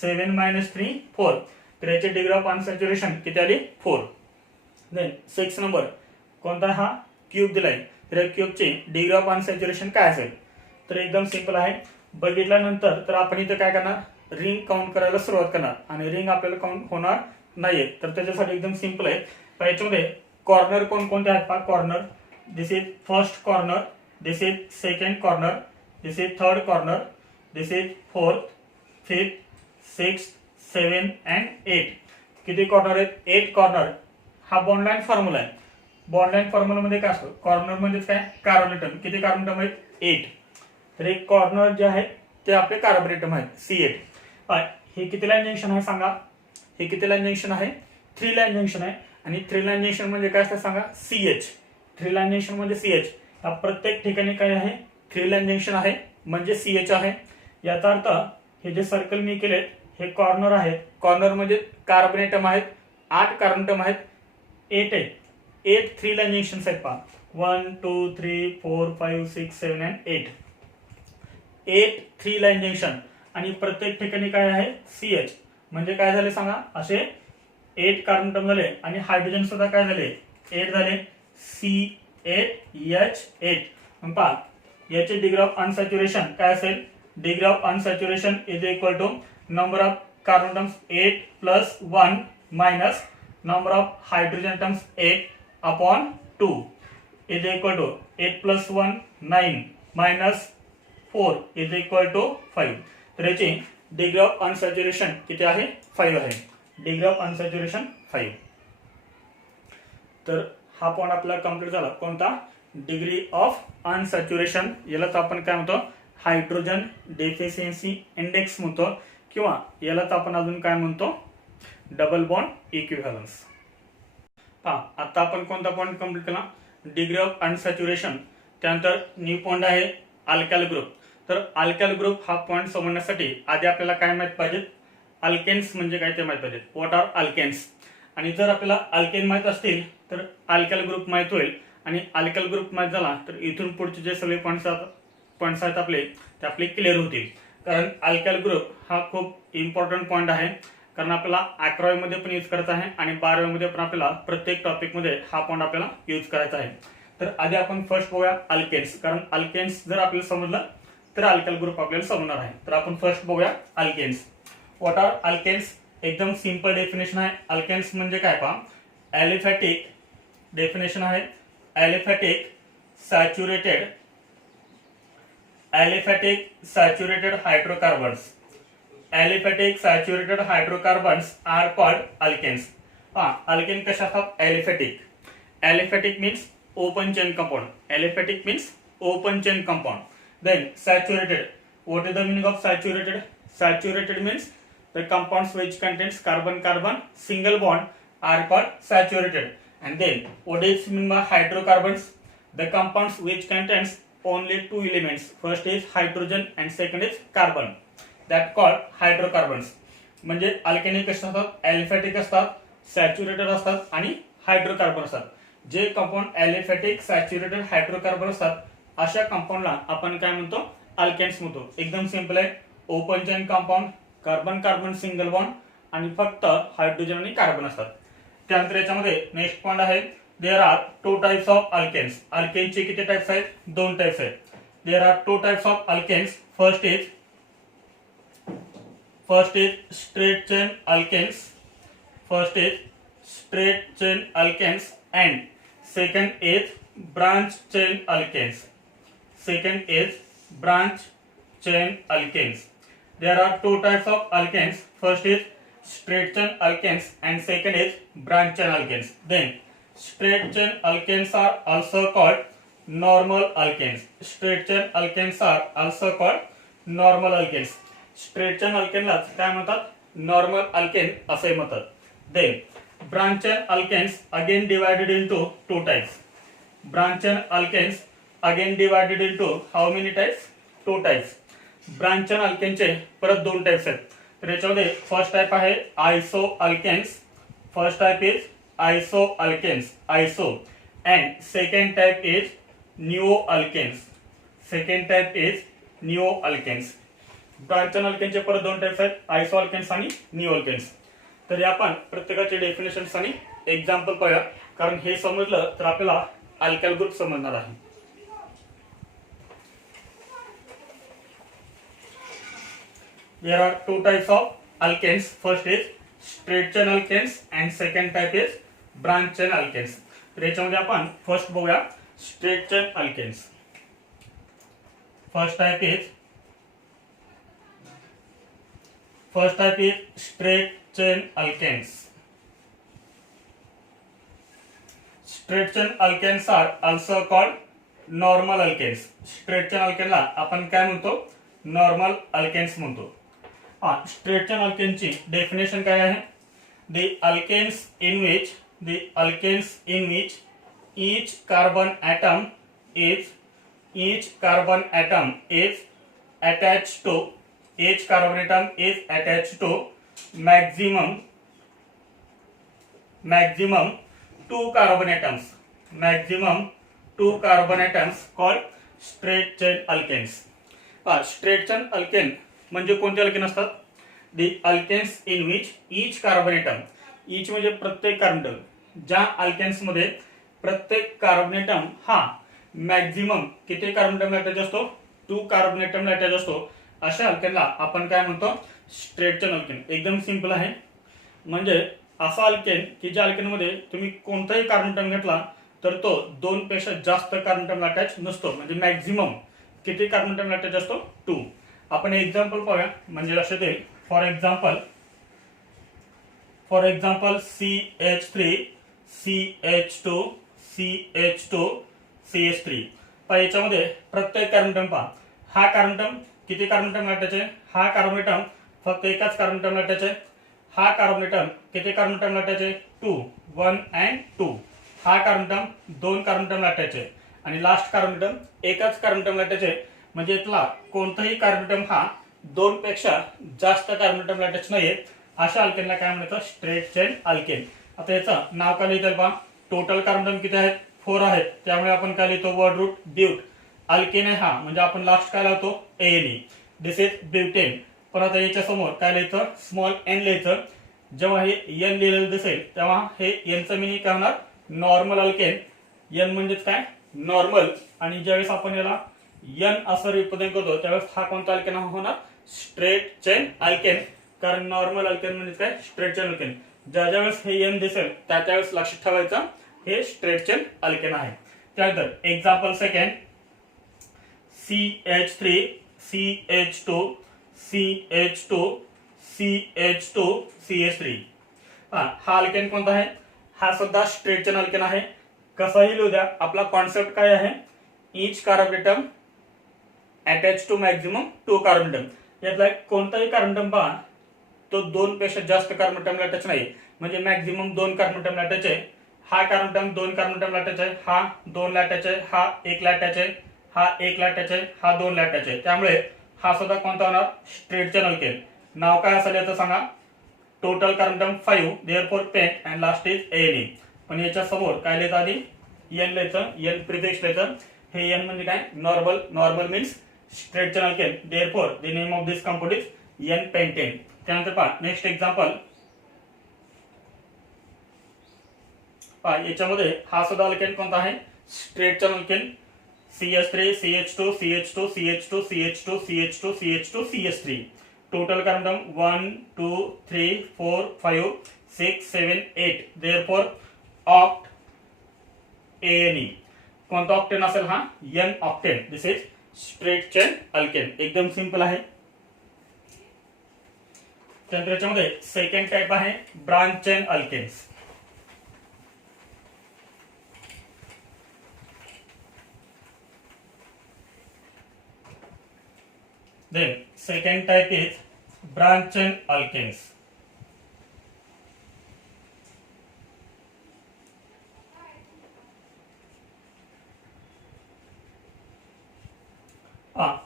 7 minus 3 4. तर याची डिग्री ऑफ अनसॅच्युरेशन किती आली 4. देन 6 नंबर कोणता हा क्यूब दिलाय. तर या क्यूबची डिग्री ऑफ अनसॅच्युरेशन काय असेल. तर एकदम सिंपल आहे. बघितल्यानंतर तर आपण इथे काय करणार रिंग काउंट करायला सुरुवात करणार आणि रिंग आपल्याला काउंट होणार नाहीये. तर त्याच्यासाठी एकदम सिंपल आहे. पण याच्यामध्ये कॉर्नर कोणते आहेत पहा. Corner this is first corner, this is second corner, this is third corner, this is 4th, 5th, 6th, 7th and 8. किती कॉर्नर आहेत 8 कॉर्नर. हा बॉन्ड लाईन फॉर्म्युला आहे. बॉन्ड लाईन फॉर्म्युला मध्ये काय असतं कॉर्नर म्हणजे काय कार्बन एटम. किती कार्बन एटम आहेत 8. तर एक कॉर्नर जे आहे ते आपले कार्बन एटम आहेत C8. हे किती लाईन जंक्शन आहे सांगा. हे किती लाईन जंक्शन आहे 3 लाईन जंक्शन आहे. आणि 3 लाईन जंक्शन म्हणजे काय असतं सांगा CH. 3 लाईन जंक्शन म्हणजे CH. प्रत्येक ठिकाणी काय आहे 3 लाईन जंक्शन आहे म्हणजे CH आहे. याचा अर्थ हे जे सर्कल मी केले हे कॉर्नर आहेत. कॉर्नर म्हणजे कार्बन एटम आहेत 8 कार्बन एटम आहेत 8 आहेत. 8 3 लाईन जंक्शन्स आहेत पहा 1 2 3 4 5 6 7 and 8. 8 3 लाईन जंक्शन आणि प्रत्येक ठिकाणी काय आहे CH. म्हणजे काय झाले सांगा असे 8 कार्बन एटम झाले आणि हायड्रोजन सुद्धा काय झाले 8 झाले C8H8. मग पहा याची डिग्री ऑफ अनसॅच्युरेशन काय असेल. Degree of unsaturation is equal to number of carbon atoms 8 plus 1 minus number of hydrogen atoms 8 upon 2 is equal to 8 plus 1 9 minus 4 is equal to 5. तर याची डिग्री ऑफ अनसॅच्युरेशन किती आहे 5 आहे. Degree of unsaturation 5. तर हा point आपला complete झाला. कोणता डिग्री ऑफ अनसॅच्युरेशन. यालाच आपण काय म्हणतो हायड्रोजन डेफिशियन्सी इंडेक्स म्हणतो किंवा यालाच आपण अजून काय म्हणतो डबल बॉन्ड इक्विव्हॅलन्स. पहा आता आपण कोणता पॉइंट कंप्लीट केला डिग्री ऑफ अनसॅच्युरेशन. त्यानंतर न्यू पॉइंट आहे अल्काइल ग्रुप. तर अल्काइल ग्रुप हा पॉइंट समजण्यासाठी आधी आपल्याला काय माहित पाहिजे अल्केन्स म्हणजे काय ते माहित पाहिजे. What are alkanes. आणि जर आपल्याला अल्केन माहित असतील तर अल्काइल ग्रुप माहित होईल आणि अल्काइल ग्रुप माहित झाला तर इथून पुढचे जे सगळे पॉइंट्स आहेत आपले ते आपले क्लिअर होतील. कारण अल्काइल ग्रुप हा खूप इम्पॉर्टंट पॉइंट आहे कारण आपल्याला 11वी मध्ये पण यूज करायचा आहे आणि 12वी मध्ये पण आपल्याला प्रत्येक टॉपिक मध्ये हा पॉइंट आपल्याला यूज करायचा आहे. तर आधी आपण फर्स्ट बघूया अल्केन्स. कारण अल्केन्स जर आपल्याला समजलं तर अल्काइल ग्रुप आपल्याला समजणार आहे. तर आपण फर्स्ट बघूया अल्केन्स. What are alkanes. एकदम सिंपल डेफिनेशन आहे. अल्केन्स म्हणजे काय पहा ॲलिफॅटिक डेफिनेशन आहे. Aliphatic saturated hydrocarbons. Aliphatic saturated hydrocarbons are called alkanes. Alkane कशा असतात aliphatic. Aliphatic means open chain compound. Aliphatic means open chain compound. Then saturated. What is the meaning of saturated? Saturated means the compounds which contains carbon-carbon single bond are called saturated. And then what is mean by hydrocarbons? The compounds which contains only two elements. First is hydrogen and second is carbon. That called hydrocarbons. म्हणजे अल्केनी कसे असतात? Aliphatic असतात, saturated असतात आणि hydrocarbon असतात. जे compound aliphatic, saturated, hydrocarbon असतात अशा कंपाऊंडला आपण काय म्हणतो? अल्केन्स म्हणतो. एकदम सिंपल आहे. Open chain compound, carbon carbon single bond आणि फक्त हायड्रोजन आणि कार्बन असतात. त्यानंतर याच्यामध्ये नेक्स्ट पॉइंट आहे, there are two types of alkanes. अल्केनचे किती टाइप्स आहेत? दोन टाइप्स आहेत. There are two types of alkanes. First is straight chain alkanes. First is straight chain alkanes and second is branch chain alkanes. Second is branch chain alkanes. There are two types of alkanes. First is straight chain alkanes and second is branch chain alkanes. Then straight chain alkanes are also called normal alkanes. Straight chain alkanes are also called normal alkanes. Straight chain अल्केनलाच काय म्हणतात? Normal alkane असे म्हणतात. Then branch chain alkanes again divided into two types. Branch chain alkanes again divided into how many types? Two types. Branch chain अल्केनचे परत दोन types आहेत. तर याच्यामध्ये फर्स्ट टाइप आहे iso alkanes. First type is iso alkanes, iso. And second type is neo alkanes. Second type is neo alkanes. Branch अल्केनचे परत दोन टाइप्स आहेत, आयसो अल्केन्स आणि निओ अल्केन्स. तर आपण प्रत्येकाचे डेफिनेशन्स आणि एक्झाम्पल पाहूया, कारण हे समजलं तर आपल्याला अल्काइल ग्रुप समजणार आहे. There are two types of alkanes. First is straight chain alkanes and second type is branch chain alkanes. तर याच्यामध्ये आपण फर्स्ट बघूया straight chain alkanes. First type is straight chain alkanes. Straight chain alkanes are also called normal alkanes. Straight chain alkane ला आपण काय म्हणतो? Normal alkanes म्हणतो. Straight chain अल्केनची डेफिनेशन काय आहे? The alkanes in which each carbon atom is attached to each carbon atom is attached to maximum two carbon atoms. Maximum two carbon atoms called straight chain alkanes. Straight chain alkane म्हणजे कोणते alkane असतात? The alkanes in which each carbon atom, each म्हणजे प्रत्येक carbon autumn. ज्या alkanes मध्ये प्रत्येक carbon autumn हा maximum किती कार्बन अटम अटॅच असतो? 2 कार्बन अटम अटॅच असतो. अशा अल्केनला आपण काय म्हणतो? Straight chain alkane. एकदम सिंपल आहे. म्हणजे असा अल्केन की ज्या अल्केनमध्ये तुम्ही कोणताही कार्बन अटम घेतला तर तो 2 पेक्षा जास्त कार्बन अटम अटॅच नसतो. म्हणजे मॅक्झिमम किती कार्बन अटम अटॅच असतो? 2. आपण एक्झाम्पल पाहूया म्हणजे लक्षात येईल. For example CH3 CH2 CH2 CH3. याच्यामध्ये प्रत्येक कार्बन अटम पहा. हा कार्बन अटम किती कार्बन अटम अटॅच आहे? हा कार्बन अटम फक्त एकाच कार्बन अटम अटॅच आहे. हा कार्बन अटम किती कार्बन अटम अटॅच आहे? 2, 1 and 2. हा carbon autumn 2 carbon autumn attach आहे आणि लास्ट कार्बन अटम एकाच कार्बन अटम अटॅच आहे. म्हणजे इथला कोणताही कार्बन अटम हा 2 पेक्षा जास्त कार्बन अटम अटॅच नाहीये. अशा अल्केनला काय म्हणतात? Straight chain alkane. आता याचं नाव काय लिहिता पहा. टोटल कार्बन अटम किती आहेत? 4 आहेत. त्यामुळे आपण काय लिहितो? Word route ब्यूट. अल्केन आहे हा म्हणजे आपण लास्ट काय लावतो? ANE. This is butane. पण आता याच्या समोर काय लिहायचं? स्मॉल n लिहायचं. जेव्हा हे n लिहिलेलं दिसेल तेव्हा हे nचं मिनिंग काय होणार? Normal alkane. n म्हणजेच काय? नॉर्मल. आणि ज्यावेळेस आपण याला n असं रिप्रेझेंट करतो त्यावेळेस हा कोणता अल्केन होणार? Straight chain alkane. कारण नॉर्मल अल्केन म्हणजे काय? Straight chain alkane. ज्यावेळेस हे n दिसेल त्यावेळेस लक्षात ठेवायचं हे स्ट्रेट चेन अल्केन आहे. त्यानंतर example second CH3 CH2 CH2 CH2 CH3. हा अल्केन कोणता आहे? हा सुद्धा स्ट्रेट चेन अल्केन आहे. कसाही लिहू द्या, आपला कॉन्सेप्ट काय आहे, each carbon atom attach to maximum 2 carbon atom. यातला कोणताही कार्बन ॲटम पहा तो 2 पेक्षा जास्त कार्बन ॲटमला अटॅच नाही, म्हणजे मॅक्झिमम 2 कार्बन ॲटमला अटॅच आहे. हा कार्बन ॲटम 2 कार्बन ॲटमला अटॅच आहे, हा 2 ला अटॅच आहे, हा 1 ला अटॅच आहे, हा 1 ला अटॅच आहे, हा 2 ला अटॅच आहे. त्यामुळे हा सुद्धा कोणता होणार, स्ट्रेट चेन अल्केन. नाव काय असेल याचं सांगा. Total carbon atom 5, therefore pent and last is N. पण याच्या समोर काय लिहायचं, आधी एन लिहायचं, एन प्रिफिक्स लिहायचं. हे एन म्हणजे काय, normal. Normal means straight chain alkane, therefore the name of this compound is an pentane. त्यानंतर पहा नेक्स्ट एक्झाम्पल. पहा याच्यामध्ये हा सुद्धा अल्केन कोणता आहे, straight chain alkane. CH3 CH2 CH2 CH2 CH2 CH2 CH2 CH3. Total carbon atom 1 2 3 4 5 6 7 8, therefore oct ANE. कोणता octane असेल, हा n octane. This is straight chain alkane. एकदम सिंपल आहे. त्यानंतर याच्यामध्ये सेकंड टाइप आहे branch chain alkanes. Then second type is branch chain alkanes.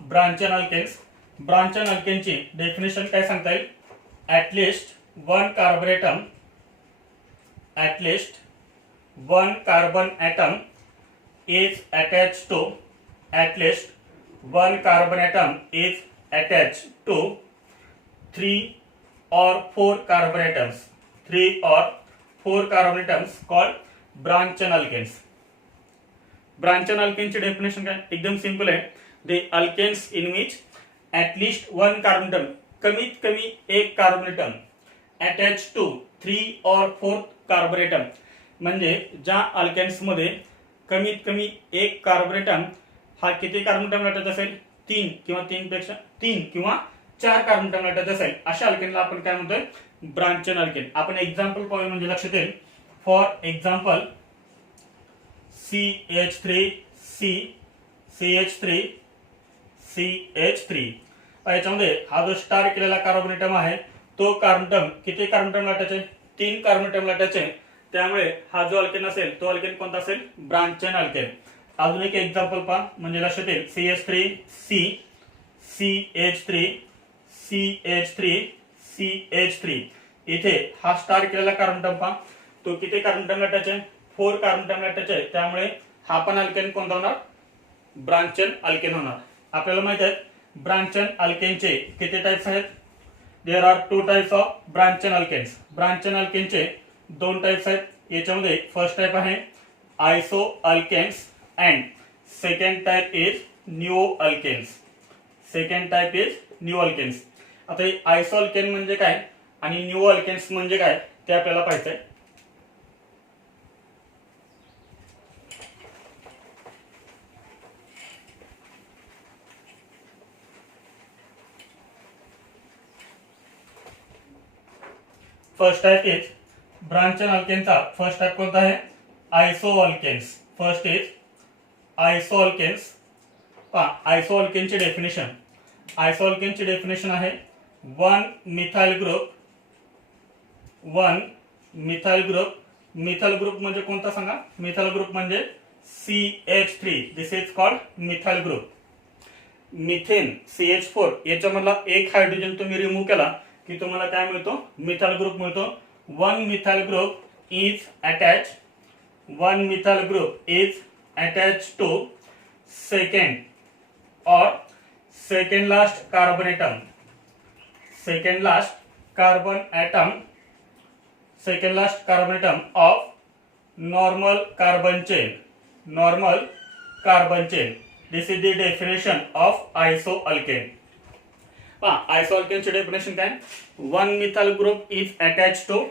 Branch chain alkanes. Branch chain अल्केनची definition काय सांगता येईल, at least one carbon atom, at least one carbon atom is attach to, at least one carbon atom is attached to 3 or 4 carbon atoms. 3 or 4 carbon atoms called branch chain alkanes. Branch chain alkane ची definition काय, एकदम simple आहे. The alkanes in which at least one carbon atom, कमीत कमी एक carbon item attached to 3 or 4 carbon atom. म्हणजे ज्या alkanes मध्ये कमीत कमी एक कार्बन ॲटम हा किती कार्बन ॲटमला अटॅच असेल, 3 किंवा 3 किंवा 4 कार्बन ॲटमला अटॅच असेल, अशा अल्केनला आपण काय म्हणतोय, ब्रांच चेन अल्केन. आपण एक्झाम्पल पाहूया म्हणजे लक्षात येईल. For example CH3 C CH3 CH3. याच्यामध्ये हा जो स्टार केलेला कार्बन ॲटम आहे तो कार्बन ॲटम किती कार्बन ॲटमला अटॅच आहे, 3 कार्बन ॲटमला अटॅच आहे. त्यामुळे हा जो अल्केन असेल तो अल्केन कोणता असेल, ब्रांच चेन अल्केन. अजून एक एक्झाम्पल पहा म्हणजे लक्षात येईल. CH3 C CH3 CH3 CH3. इथे हा स्टार केलेला कार्बन ॲटम पहा, तो किती कार्बन ॲटमला अटॅच आहे, 4 कार्बन ॲटमला अटॅच आहे. त्यामुळे हा पण अल्केन कोणता होणार, ब्रांच चेन अल्केन होणार. आपल्याला माहित आहे ब्रांच चेन अल्केनचे किती टाइप्स आहेत. There are 2 types of branch chain alkanes. Branch chain अल्केनचे 2 टाइप्स आहेत. याच्यामध्ये फर्स्ट टाइप आहे iso alkanes and second type is neo alkanes. Second type is neo alkanes. आता हे आयसो अल्केन म्हणजे काय आणि न्यू अल्केन्स म्हणजे काय ते आपल्याला पाहायचंय. First type is branch chain अल्केनचा फर्स्ट टाइप कोणता आहे, iso alkanes. First is iso alkanes. Iso अल्केनची डेफिनेशन, आयसो अल्केनची डेफिनेशन आहे 1 methyl group, 1 methyl group. Methyl group म्हणजे कोणता सांगा, मिथाइल ग्रुप म्हणजे CH3. This is called methyl group. Methane CH4 याच्यामधला एक हायड्रोजन तुम्ही रिमूव्ह केला की तुम्हाला काय मिळतो, मिथाइल ग्रुप मिळतो. 1 methyl group is attach, 1 methyl group is attached to second or second last carbon atom, second last carbon atom, second last carbon atom of normal carbon chain, normal carbon chain. This is the definition of isoalkane. Isoalkane ची definition काय, 1 methyl group is attached to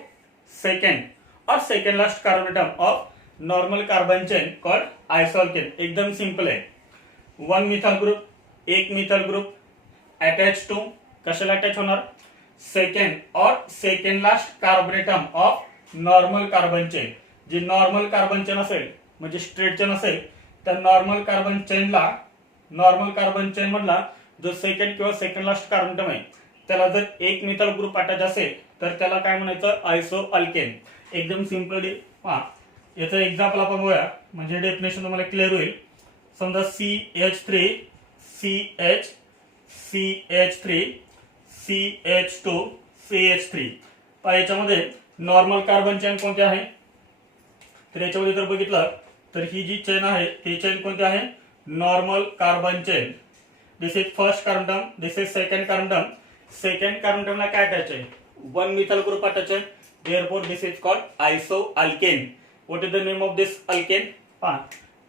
second or second last carbon atom of normal carbon chain called isoalkane. एकदम simple आहे. 1 methyl group, एक methyl group attach to, कशाला attach होणार, second or second last carbon atom of normal carbon chain. जी normal carbon chain असेल म्हणजे straight chain असेल तर नॉर्मल कार्बन चेन मधला जो सेकंड किंवा सेकंड लास्ट कार्बन टर्म आहे त्याला जर एक मिथाइल ग्रुप अटॅच असेल तर त्याला काय म्हणायचं, आयसो अल्केन. एकदम सिंपल. याचं एक्झाम्पल आपण बघूया म्हणजे डेफिनेशन तुम्हाला क्लिअर होईल. समजा CH3 CH CH3 CH2 CH3. याच्यामध्ये नॉर्मल कार्बन चेन कोणते आहे, तर याच्यामध्ये जर बघितलं तर ही जी चेन आहे ती चेन कोणती आहे, normal carbon chain. This is first carbon term, this is second carbon term. Second carbon टर्मला काय अटॅच आहे, वन मिथाइल ग्रुप अटॅच आहे. Therefore this is called iso alkane. What is the name of this alkane.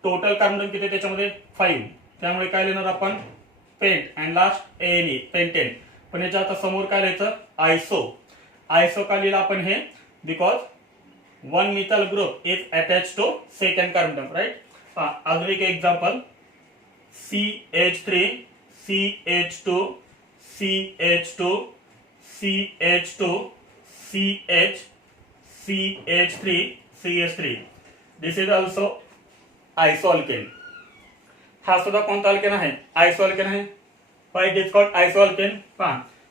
Total carbon term किती त्याच्यामध्ये 5. त्यामुळे काय लिहिणार आपण, pent and last ane, pentane. पण याच्या आता समोर काय लिहायचं, आयसो. आयसो का लिहिलं आपण हे, because one methyl group is attach to second carbon term, right. अजून एक example, CH3 CH2 CH2 CH2 CH CH3 CH3. This is also iso alkane. हा सुद्धा कोणता अल्केन आहे, आयसो अल्केन आहे. It is called iso alkane.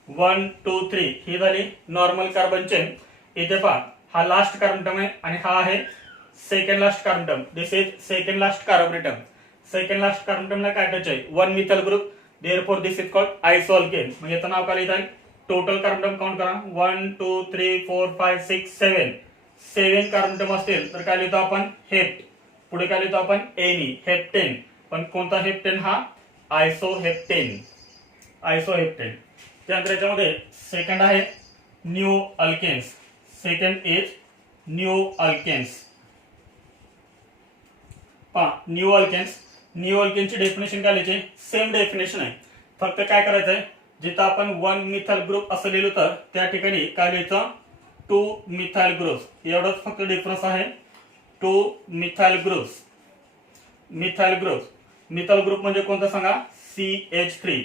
1 2 3 ही झाली normal carbon chain. इथे हा लास्ट कार्बन टर्म आहे आणि हा आहे second last carbon term. This is second last carbon term. Second last carbon टर्मला काय अटॅच आहे, one methyl group. Therefore this is called iso alkane. म्हणजे याचं नाव काय लिहित आहे, टोटल कार्बन टर्म काउंट करा, 1 2 3 4 5 6 7. 7 कार्बन टर्म असतील तर काय लिहितो आपण, हेप्ट. पुढे काय लिहितो आपण, एनी, हेप्टेन. पण कोणता हेप्टेन, हा आयसो हेप्टेन. आयसो हेप्टेन. त्यानंतर याच्यामध्ये सेकंड आहे neo alkanes. Second is neo alkanes. Neo alkanes. Neo अल्केनची डेफिनेशन काय लिहायची, सेम डेफिनेशन आहे. फक्त काय करायचं आहे, जिथं आपण वन मिथाइल ग्रुप असं लिहिलं तर त्या ठिकाणी काय लिहायचं, 2 मिथाइल ग्रुप्स. एवढंच फक्त डिफरन्स आहे. 2 methyl groups. Methyl groups. Methyl group म्हणजे कोणता सांगा, CH3.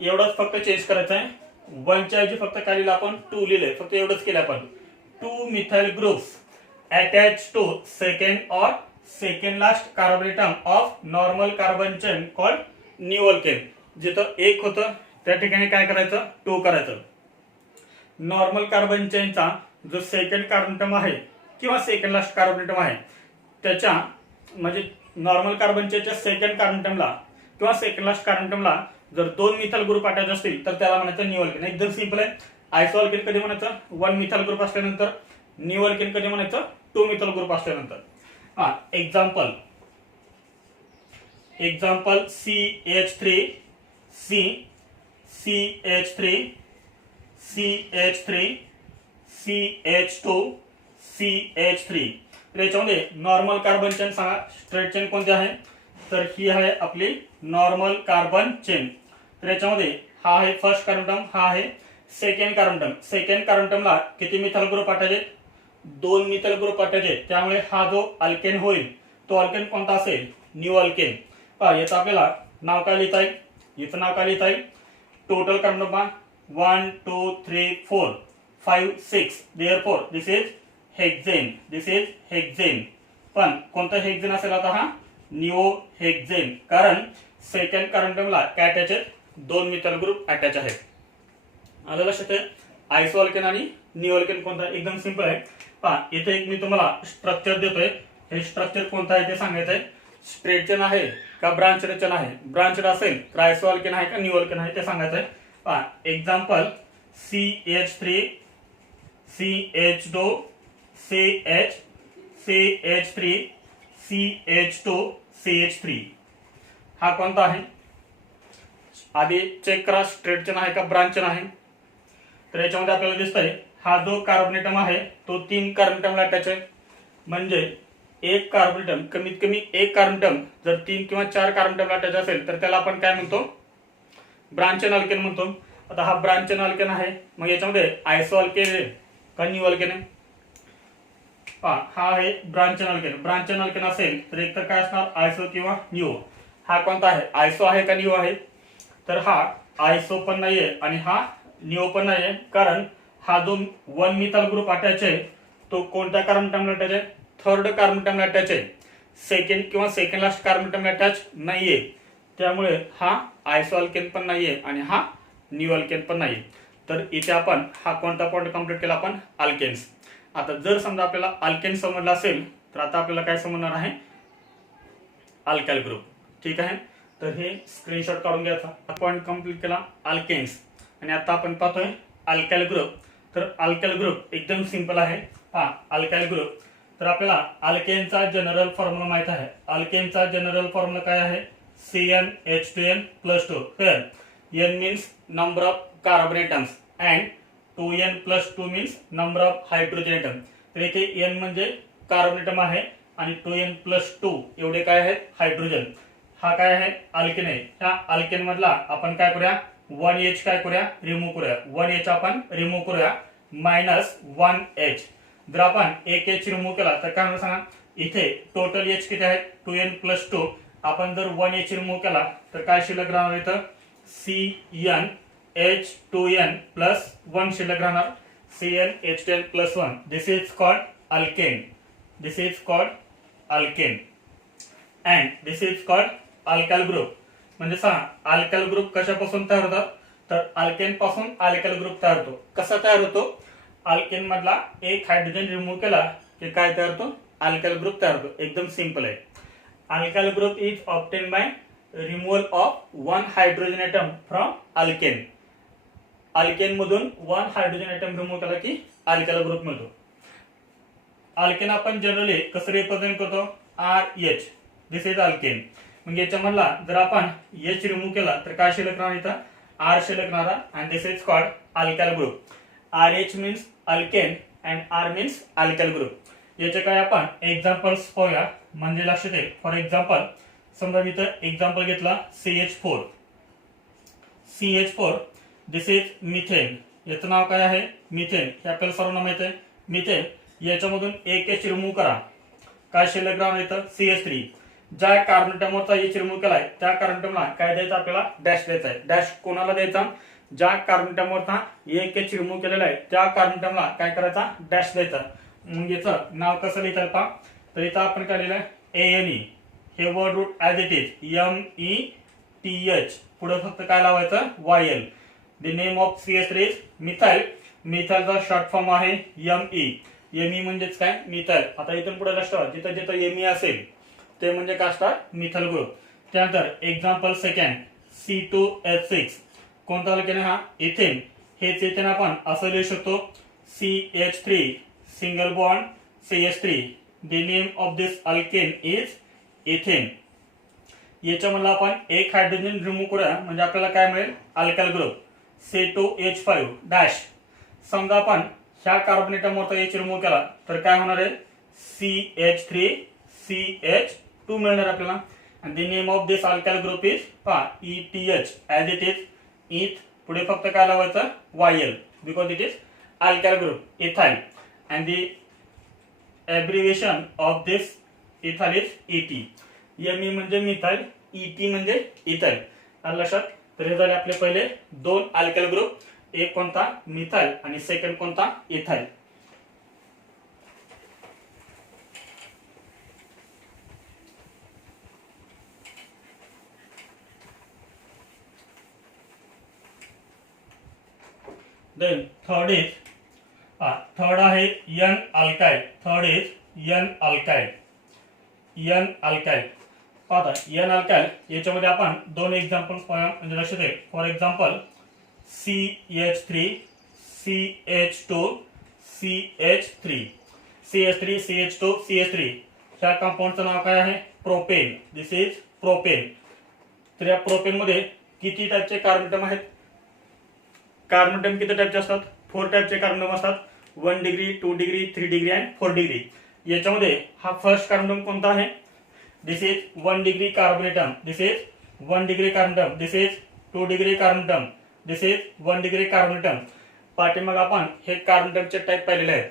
एवढंच फक्त चेंज करायचं आहे. वनच्या ऐवजी फक्त काय लिहिलं आपण, 2 लिहिलंय. फक्त एवढंच केलं आपण. 2 methyl groups attach to second or second last carbon term of normal carbon chain called neo alkane. जिथं एक होतं त्या ठिकाणी काय करायचं, 2 करायचं. नॉर्मल कार्बन चेनचा जो सेकंड कार्बन टर्म आहे किंवा सेकंड लास्ट कार्बन टर्म आहे त्याच्या म्हणजे नॉर्मल कार्बन चेनच्या सेकंड कार्बन टर्मला किंवा सेकंड लास्ट कार्बन टर्मला जर 2 मिथाइल ग्रुप अटॅच असतील तर त्याला म्हणायचं न्यू अल्केन. एकदम सिंपल आहे. आयसो अल्केन कधी म्हणायचं, 1 मिथाइल ग्रुप असल्यानंतर. न्यू अल्केन कधी म्हणायचं, 2 मिथाइल ग्रुप असल्यानंतर. Example CH3 CH3 CH3 CH2 CH3. याच्यामध्ये नॉर्मल कार्बन चेन सांगा, स्ट्रेट चेन कोणती आहे, तर ही आहे आपली नॉर्मल कार्बन चेन. तर याच्यामध्ये हा आहे फर्स्ट कार्बन टर्म, हा आहे second carbon term. Second carbon टर्मला किती मिथाइल ग्रुप अटॅच आहेत, 2 मिथाइल ग्रुप अटॅच आहेत. त्यामुळे हा जो अल्केन होईल तो अल्केन कोणता असेल, न्यू अल्केन. याचं आपल्याला नाव काय लिहिता येईल, याचं नाव काय लिहिता येईल, total carbon term 1 2 3 4 5 6. Therefore this is hexane. This is hexane. पण कोणता हेक्झेन असेल आता, हा न्यू हेक्झेन. कारण सेकंड कार्बन टर्मला काय अटॅच आहेत, 2 मिथाइल ग्रुप अटॅच आहेत. आलं लक्षात आहे. आयसो अल्केन आणि न्यू अल्केन कोणता, एकदम सिंपल आहे. इथे एक मी तुम्हाला स्ट्रक्चर देतोय. हे स्ट्रक्चर कोणतं आहे ते सांगायचं आहे. स्ट्रेट चेन आहे का ब्रांचड चेन आहे, ब्रांचड असेल तर आयसो अल्केन आहे का न्यू अल्केन आहे ते सांगायचं आहे. Example CH3 CH2 CH CH3 CH2 CH3. हा कोणता आहे, आधी चेक करा स्ट्रेट चेन आहे का ब्रांच चेन आहे. तर याच्यामध्ये आपल्याला दिसतंय हा जो कार्बोनेटम आहे तो 3 कार्बोनेटमला अटॅच आहे. म्हणजे एक कार्बोनेटम, कमीत कमी एक कार्बोनेटम जर 3 किंवा 4 कार्बोनेटमला अटॅच असेल तर त्याला आपण काय म्हणतो, ब्रांच चेन अल्केन म्हणतो. आता हा ब्रांच चेन अल्केन आहे, मग याच्यामध्ये आयसो अल्केन आहे का न्यू अल्केन आहे. हा आहे branch chain alkane. Branch chain alkane असेल तर एक तर काय असणार, आयसो किंवा न्यू. हा कोणता आहे, आयसो आहे का न्यू आहे, तर हा आयसो पण नाहीये आणि हा न्यू पण नाहीये. कारण हा जो 1 मिथाइल ग्रुप अटॅच आहे तो कोणत्या कार्बन टर्मला अटॅच आहे, थर्ड कार्बन ॲटमला अटॅच आहे, सेकंड किंवा सेकंड लास्ट कार्बन ॲटमला अटॅच नाहीये, त्यामुळे हा आयसो अल्केन पण नाहीये आणि हा न्यू अल्केन पण नाहीये. तर इथे आपण हा कोणता पॉईंट कंप्लीट केला आपण, अल्केन्स. आता जर समजा आपल्याला अल्केन समजला असेल तर आता आपल्याला काय समजणार आहे, अल्काइल ग्रुप. ठीक आहे, तर हे स्क्रीनशॉट काढून घ्यायचा. पॉईंट कंप्लीट केला अल्केन्स आणि आता आपण पाहतोय अल्काइल ग्रुप. तर अल्काइल ग्रुप एकदम सिंपल आहे. हा अल्काइल ग्रुप, तर आपल्याला अल्केनचा जनरल फॉर्म्युला माहित आहे. अल्केनचा जनरल फॉर्म्युला काय आहे, CnH2n+2. here n means number of carbon atoms and 2n+2 means number of hydrogen atom. तर इथे n म्हणजे कार्बन ॲटम आहे आणि 2n+2 एवढे काय आहेत, हायड्रोजन. हा काय आहे, अल्केन आहे. ह्या अल्केन मधला आपण काय करूया, 1H काय करूया, रिमूव्ह करूया. 1H आपण रिमूव्ह करूया, -1H. जर आपण 1H रिमूव्ह केला तर काय होणार सांगा, इथे टोटल H किती आहेत, 2n+2. आपण जर 1H रिमूव्ह केला तर काय शिल्लक राहणार, इथं CnH2n+1 शिल्लक राहणार, CnH2n+1. This is called alkane. This is called alkane and this is called alkyl group. म्हणजे सांगा अल्काइल ग्रुप कशापासून तयार होतात, तर अल्केन पासून अल्काइल ग्रुप तयार होतो. कसा तयार होतो, अल्केन मधला एक हायड्रोजन रिमूव्ह केला की काय तयार होतो, अल्काइल ग्रुप तयार होतो. एकदम सिंपल आहे. Alkyl group is obtain by removal of 1 hydrogen atom from alkane. Alkane मधून 1 हायड्रोजन ॲटम रिमूव्ह केला की अल्काइल ग्रुप मिळतो. अल्केन आपण जनरली कसं रिप्रेझेंट करतो, RH. This is alkane. मग याच्यामधला जर आपण H रिमूव्ह केला तर काय शिल्लक राहणार, इथं R शिल्लक राहणार and this is called alkyl group. RH means alkane and R means alkyl group. याचे काय आपण एक्झाम्पल्स पाहूया म्हणजे लक्षात येईल. फॉर एक्झाम्पल समजा इथं एक्झाम्पल घेतला CH4. CH4 this is methane. याचं नाव काय आहे, मिथेन. हे आपल्याला सर्वांना माहित आहे मिथेन. याच्यामधून एक H रिमूव्ह करा, काय शिल्लक राहणार इथं CH3. ज्या कार्बन ॲटमवरचा H रिमूव्ह केलाय त्या कार्बन ॲटमला काय द्यायचं, आपल्याला डॅश द्यायचा आहे. डॅश कोणाला द्यायचा, ज्या कार्बन ॲटमवरचा एक H रिमूव्ह केलेला आहे त्या कार्बन ॲटमला काय करायचा, डॅश द्यायचा. मग याचं नाव कसं लिहिता पहा, तर इथं आपण काय लिहिलं, ANE. हे word root as it is METH. पुढे फक्त काय लावायचं, YL. The name of CH3 is methyl. मिथाइलचा शॉर्ट फॉर्म आहे ME. ME म्हणजेच काय, मिथाइल. आता इथून पुढे लक्षात ठेवा, जिथं जिथं ME असेल ते म्हणजे काय असतात, मिथाइल ग्रुप. त्यानंतर एक्झाम्पल सेकंड C2H6. कोणता अल्केन हा, इथेन. हेच इथेन आपण असं लिहू शकतो CH3 single bond CH3. The name of this alkane is ethane. याच्यामधला आपण एक हायड्रोजन रिमूव्ह करूया म्हणजे आपल्याला काय मिळेल, अल्काइल ग्रुप C2H5 डॅश. समजा आपण ह्या कार्बन ॲटमवरचा H रिमूव्ह केला तर काय होणार आहे, CH3CH2 मिळणार आपल्याला. आणि the name of this alkyl group is ETH as it is. Eth पुढे फक्त काय लावायचं, YL, because it is alkyl group ethyl. And the abbreviation of this ethyl is ET. ME म्हणजे मिथाइल, ET म्हणजे ethyl. लक्षात. तर हे झाले आपले पहिले दोन अल्काइल ग्रुप. एक कोणता, मिथाइल, आणि सेकंड कोणता, ethyl. Then third is third आहे N alkyl. Third is N alkyl. N alkyl. आता N अल्काइल याच्यामध्ये आपण दोन एक्झाम्पल्स पाहूया म्हणजे लक्षात येईल. For example CH3 CH2 CH3 CH3 CH2 CH3. ह्या कंपाऊंडचं नाव काय आहे, प्रोपेन. This is propane. तर या प्रोपेन मध्ये किती टाईपचे कार्बन ॲटम आहेत, कार्बन ॲटम किती टाईपचे असतात, 4 टाईपचे कार्बन ॲटम असतात. 1 degree 2 degree 3 degree and 4 degree. याच्यामध्ये हा फर्स्ट कार्बन ॲटम कोणता आहे, this is 1 degree carbon atom. This is 1 degree carbon atom. This is 2 degree carbon atom. This is 1 degree carbon atom. पाठीमाग आपण हे कार्बन ॲटमचे टाईप पाहिलेले आहेत.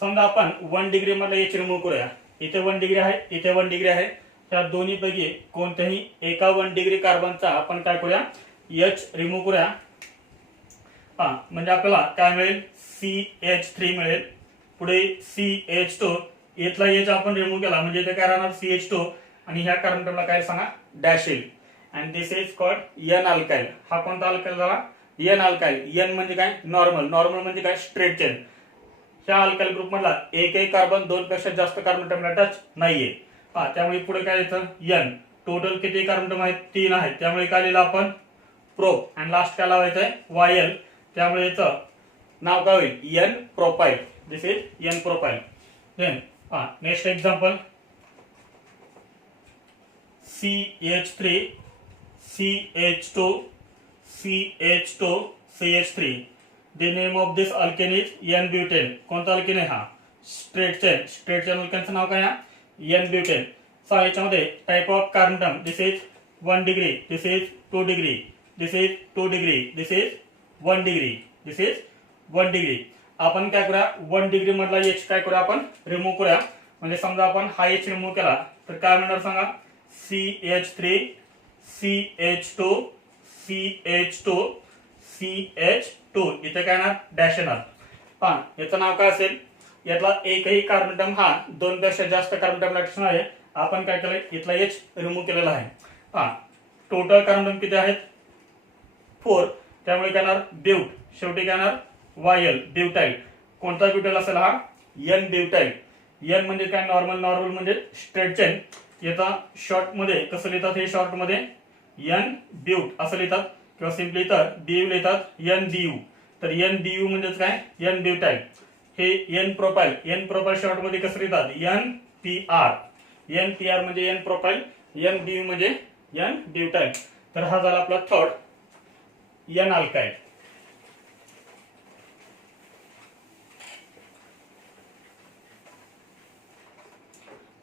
समजा आपण 1 डिग्री मधला H रिमूव्ह करूया. इथे 1 डिग्री आहे, इथे 1 डिग्री आहे. त्या दोन्ही पैकी कोणत्याही एका 1 डिग्री कार्बनचा आपण काय करूया, H रिमूव्ह करूया. म्हणजे आपल्याला काय मिळेल, CH3 मिळेल. पुढे CH2 इथला एच आपण रिमूव्ह केला म्हणजे इथे काय राहणार CH2 आणि ह्या कार्बन टर्मला काय सांगा डॅश येईल. And this is called an alkyl. हा कोणता अल्काइल झाला एन अल्काइल. एन म्हणजे काय नॉर्मल. नॉर्मल म्हणजे काय स्ट्रेट चेन. ह्या अल्काइल ग्रुप मधला एकही कार्बन 2 पेक्षा जास्त कार्बन टर्मला टच नाहीये. त्यामुळे पुढे काय येतं एन. टोटल किती कार्बन टर्म आहेत 3 आहेत. त्यामुळे काय लिहिलं आपण प्रोप. आणि लास्ट काय लावायचंय वायल. त्यामुळे याचं नाव काय होईल N propyl. This is N propyl. Then next example CH3 CH2 CH2 CH3. The name of this alkane is N-butane. कोणता अल्केन आहे हा स्ट्रेट चेन. स्ट्रेट चेन अल्केनचं नाव काय N-butane. याच्यामध्ये type of carbon term this is 1 degree, this is 2 degree, this is 2 degree, this is 1 degree, this is 1 degree. आपण काय करूया 1 degree मधला H काय करूया आपण रिमूव्ह करूया. म्हणजे समजा आपण हा एच रिमूव्ह केला तर काय मिळणार सांगा CH3 CH2 CH2 CH2. इथे काय येणार डॅश येणार. याचं नाव काय असेल. यातला एकही कार्बन टर्म हा 2 पेक्षा जास्त कार्बन टर्म लक्षण आहे. आपण काय केलंय इथला एच रिमूव्ह केलेला आहे. टोटल कार्बन टर्म किती आहेत 4. त्यामुळे काय येणार ब्यूट. शेवटी काय येणार वायल ब्यूटाइल. कोणता ब्यूटाइल असेल हा एन ब्यूटाइल. एन म्हणजे काय नॉर्मल. नॉर्मल म्हणजे स्ट्रेट चेन. येता शॉर्ट मध्ये कसं लिहितात हे शॉर्ट मध्ये एन ब्यूट असं लिहितात किंवा सिंपली तर बीयू लिहितात एन बीयू. तर एन बीयू म्हणजेच काय एन ब्यूटाइल. हे N propyl. N propyl short मध्ये कसं लिहितात N P R. N P R म्हणजे एन प्रोपाइल. एन बीयू म्हणजे एन ब्यूटाइल. तर हा झाला आपला थर्ड एन अल्काइल.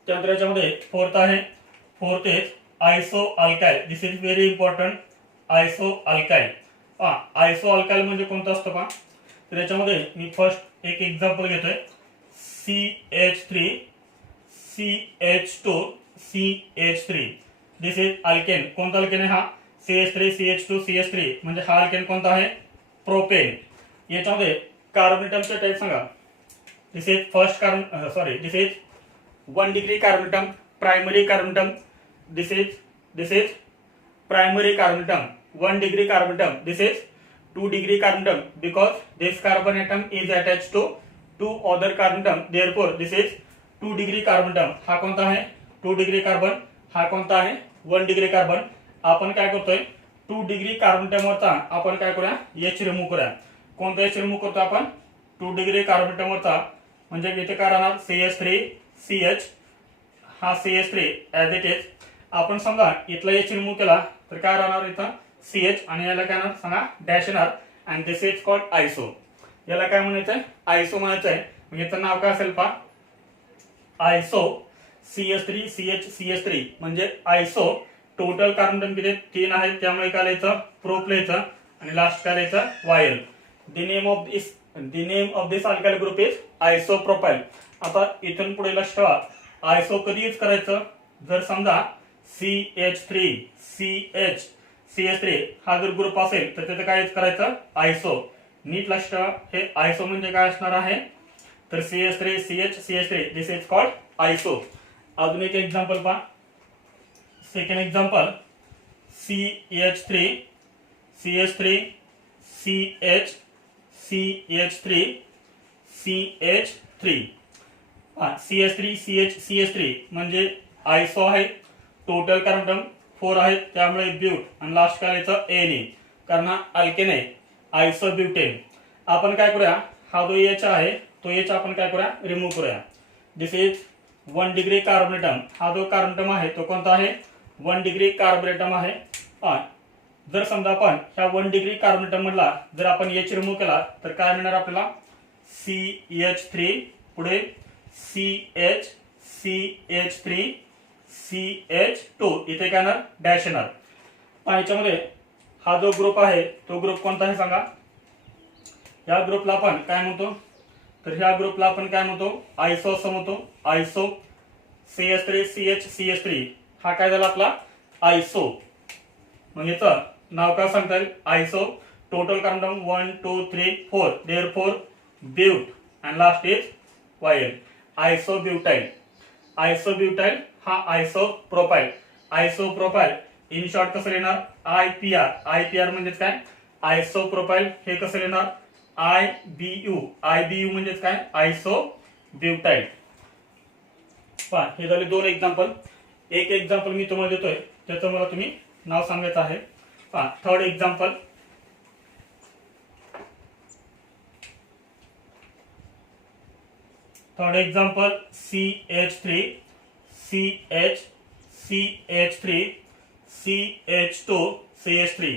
त्यानंतर याच्यामध्ये फोर्थ आहे. Fourth is iso alkyl. This is very important. Iso alkyl. Iso alkyl म्हणजे कोणतं असतं पहा. तर याच्यामध्ये मी फर्स्ट एक एक्झाम्पल घेतोय CH3 CH2 CH3. This is alkane. कोणता अल्केन आहे हा CH3 CH2 CH3. म्हणजे हा अल्केन कोणता आहे प्रोपेन. याच्यामध्ये कार्बन एटमचे टाइप सांगा. This is first carbon this is 1 degree carbon atom, primary carbon atom. This is primary carbon atom. 1 degree carbon atom. This is 2 degree carbon atom because this carbon atom is attached to 2 other carbon atom. Therefore, this is 2 degree carbon atom. हा कोणता आहे 2 degree carbon. हा कोणता आहे 1 degree carbon. आपण काय करतोय 2 degree carbon atom वरचा आपण काय करूया H रिमूव्ह करूया. कोणता H रिमूव्ह करतो आपण 2 degree carbon atom वरचा. म्हणजे इथे काय राहणार CH3 CH. हा CH3 ऍज इट इज. आपण समजा इथला एच रिमूव्ह केला तर काय राहणार इथं CH आणि याला काय येणार सांगा डॅश येणार. And this is called iso. याला काय म्हणायचंय आयसो म्हणायचंय. म्हणजे याचं नाव काय असेल पहा आयसो CH3 CH CH3. म्हणजे आयसो. टोटल कार्बन टर्म किती 3 आहेत. त्यामुळे काय लिहायचं प्रोप लिहायचं आणि लास्ट काय लिहायचं yl. The name of this alkyl group is isopropyl. आता इथून पुढे लक्ष ठेवा आयसो कधी यूज करायचं जर समजा CH3 CH CH3 हा जर ग्रुप असेल तर त्याचं काय यूज करायचं आयसो. नीट लक्ष ठेवा हे आयसो म्हणजे काय असणार आहे तर CH3 CH CH3. This is called iso. अजून एक एक्झाम्पल पहा. Second example CH3 CH3 CH CH3 CH3. CH3 CH CH3 म्हणजे आयसो आहे. टोटल कार्बन टर्म 4 आहेत. त्यामुळे ब्यूट आणि लास्ट काय यायचं एन. कारण हा अल्केन आहे आयसो ब्युटेन. आपण काय करूया हा जो एच आहे तो एच आपण काय करूया रिमूव्ह करूया. दिस इज 1 डिग्री कार्बोनेटम. हा जो कार्बोनेटम आहे तो कोणता आहे 1 डिग्री कार्बोनेटम आहे. जर समजा आपण ह्या 1 डिग्री कार्बोनेटम मधला जर आपण एच रिमूव्ह केला तर काय मिळणार आपल्याला CH3 पुढे CH CH3 CH2. इथे काय येणार डॅश येणार. याच्यामध्ये हा जो ग्रुप आहे तो ग्रुप कोणता आहे सांगा. या ग्रुपला आपण काय म्हणतो तर ह्या ग्रुपला आपण काय म्हणतो आयसो असं म्हणतो. आयसो CH3 CH CH3 हा काय झाला आपला आयसो. मग याचं नाव काय सांगता येईल iso. Total carbon 1 2 3 4. Therefore but and last is yl. Isobutyl. Isobutyl हा आयसोप्रोपाइल. आयसोप्रोपाइल इन शॉर्ट कसं लिहिणार IPR. IPR म्हणजेच काय आयसोप्रोपाइल. हे कसं लिहिणार IBU. IBU म्हणजेच काय आयसोब्युटाइल. पहा हे झाले दोन एक्झाम्पल. एक एक्झाम्पल मी तुम्हाला देतोय त्याचं मला तुम्ही नाव सांगायचं आहे. पहा third example. Third example CH3 CH CH3 CH2 CH3.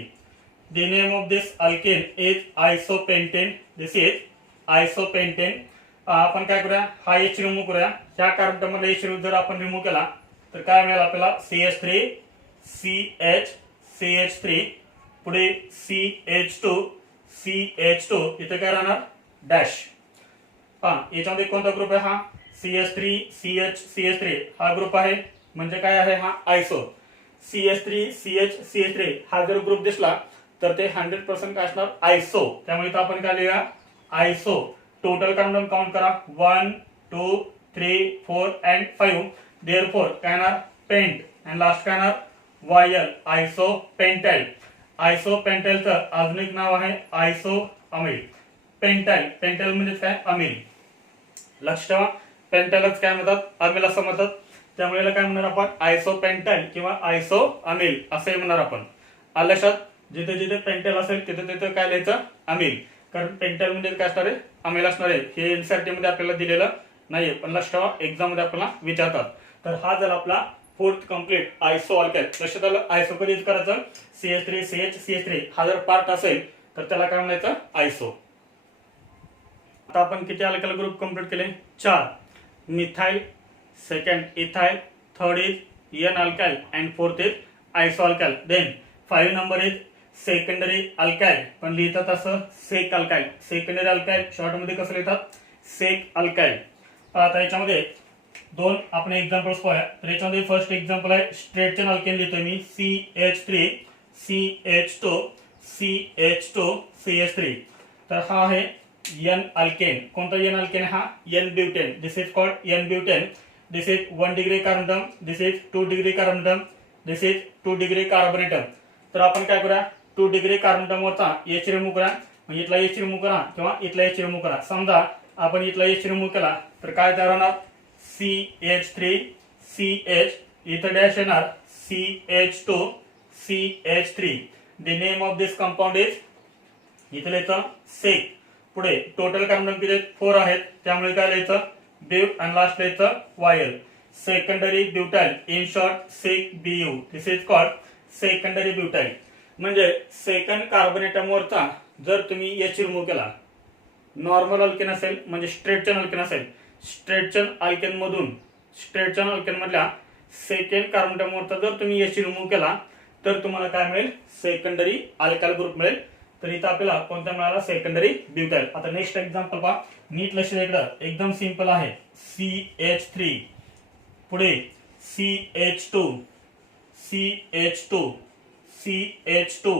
The name of this alkane is isopentane. This is isopentane. आपण काय करूया हा H रिमूव्ह करूया. ह्या कार्बन मध्ये H जर आपण रिमूव्ह केला तर काय मिळेल आपल्याला CH3 CH CH3 पुढे CH2 CH2 इथे काय राहणार डॅश. हा याच्यामध्ये कोणता ग्रुप आहे हा CH3 CH CH3 हा ग्रुप आहे म्हणजे काय आहे हा आयसो. CH3 CH CH3 हा जर ग्रुप दिसला तर ते 100% काय असणार आयसो. त्यामुळे इथं आपण काय लिहूया आयसो. टोटल कार्बन काउंट करा 1 2 3 4 and 5. देअरफॉर काय येणार पेंट आणि लास्ट काय येणार YL आयसोपेंटाइल. आयसोपेंटाइलचं अजून एक नाव आहे आयसोअमील. पेंटाइल पेंटाइल म्हणजे काय अमील. लक्ष ठेवा पेंटाइलच काय म्हणतात अमील असं म्हणतात. त्यामुळे याला काय म्हणणार आपण आयसोपेंटाइल किंवा आयसोअमील असे म्हणणार आपण. आलं लक्षात. जिथे जिथे पेंटाइल असेल तिथे तिथे काय लिहायचं अमील. कारण पेंटाइल म्हणजे काय असणार आहे अमील असणार आहे. हे एनसीईआरटी मध्ये आपल्याला दिलेलं नाहीये पण लक्ष ठेवा एक्झाम मध्ये आपल्याला विचारतात. तर हा झाला आपला फोर्थ कंप्लीट आयसो अल्काइल. लक्षात आलं आयसो कधी यूज करायचं CH3 CH CH3 हा जर पार्ट असेल तर त्याला काय म्हणायचं आयसो. आता आपण किती अल्काइल ग्रुप कंप्लीट केले 4. Methyl, second ethyl, third is n alkyl and fourth is iso alkyl. Then 5 number is secondary alkyl पण लिहितात असं sec alkyl. Secondary alkyl short मध्ये कसं लिहितात सेक अल्काइल. आता याच्यामध्ये दोन आपण एक्झाम्पल्स पाहूया. तर याच्यामध्ये फर्स्ट एक्झाम्पल आहे स्ट्रेट चेन अल्केन लिहितोय मी CH3 CH2 CH2 CH3. तर हा आहे N अल्केन. कोणता N अल्केन हा N butane. This is called N butane. This is 1 degree carbon. This is 2 degree carbon. This is 2 degree carbon atom. तर आपण काय करूया 2 डिग्री कार्बोनेटम वरचा H रिमूव्ह करा. म्हणजे इथला H रिमूव्ह करा किंवा इथला H रिमूव्ह करा. समजा आपण इथला H रिमूव्ह केला तर काय तयार होणार CH3 CH इथं डॅश येणार CH2 CH3. The name of this compound is इथं लिहायचं सेक. पुढे टोटल कार्बन किती 4 आहेत त्यामुळे काय लिहायचं ब्यूट आणि लास्ट लिहायचं YL. Secondary butyl in short sec BU. This is called secondary butyl. म्हणजे सेकंड कार्बोनेटम वरचा जर तुम्ही H रिमूव्ह केला नॉर्मल अल्केन असेल म्हणजे स्ट्रेट चेन अल्केन असेल स्ट्रेट चेन अल्केन मधून स्ट्रेट चेन अल्केन मधल्या सेकंड कार्बोनेटम वरचा जर तुम्ही H रिमूव्ह केला तर तुम्हाला काय मिळेल सेकंडरी अल्काइल ग्रुप मिळेल. तर इथं आपल्याला कोणता मिळाला सेकंडरी ब्यूटाइल. आता नेक्स्ट एक्झाम्पल पहा नीट लक्ष द्या इकडं एकदम सिंपल आहे. CH3 पुढे CH2 CH2 CH2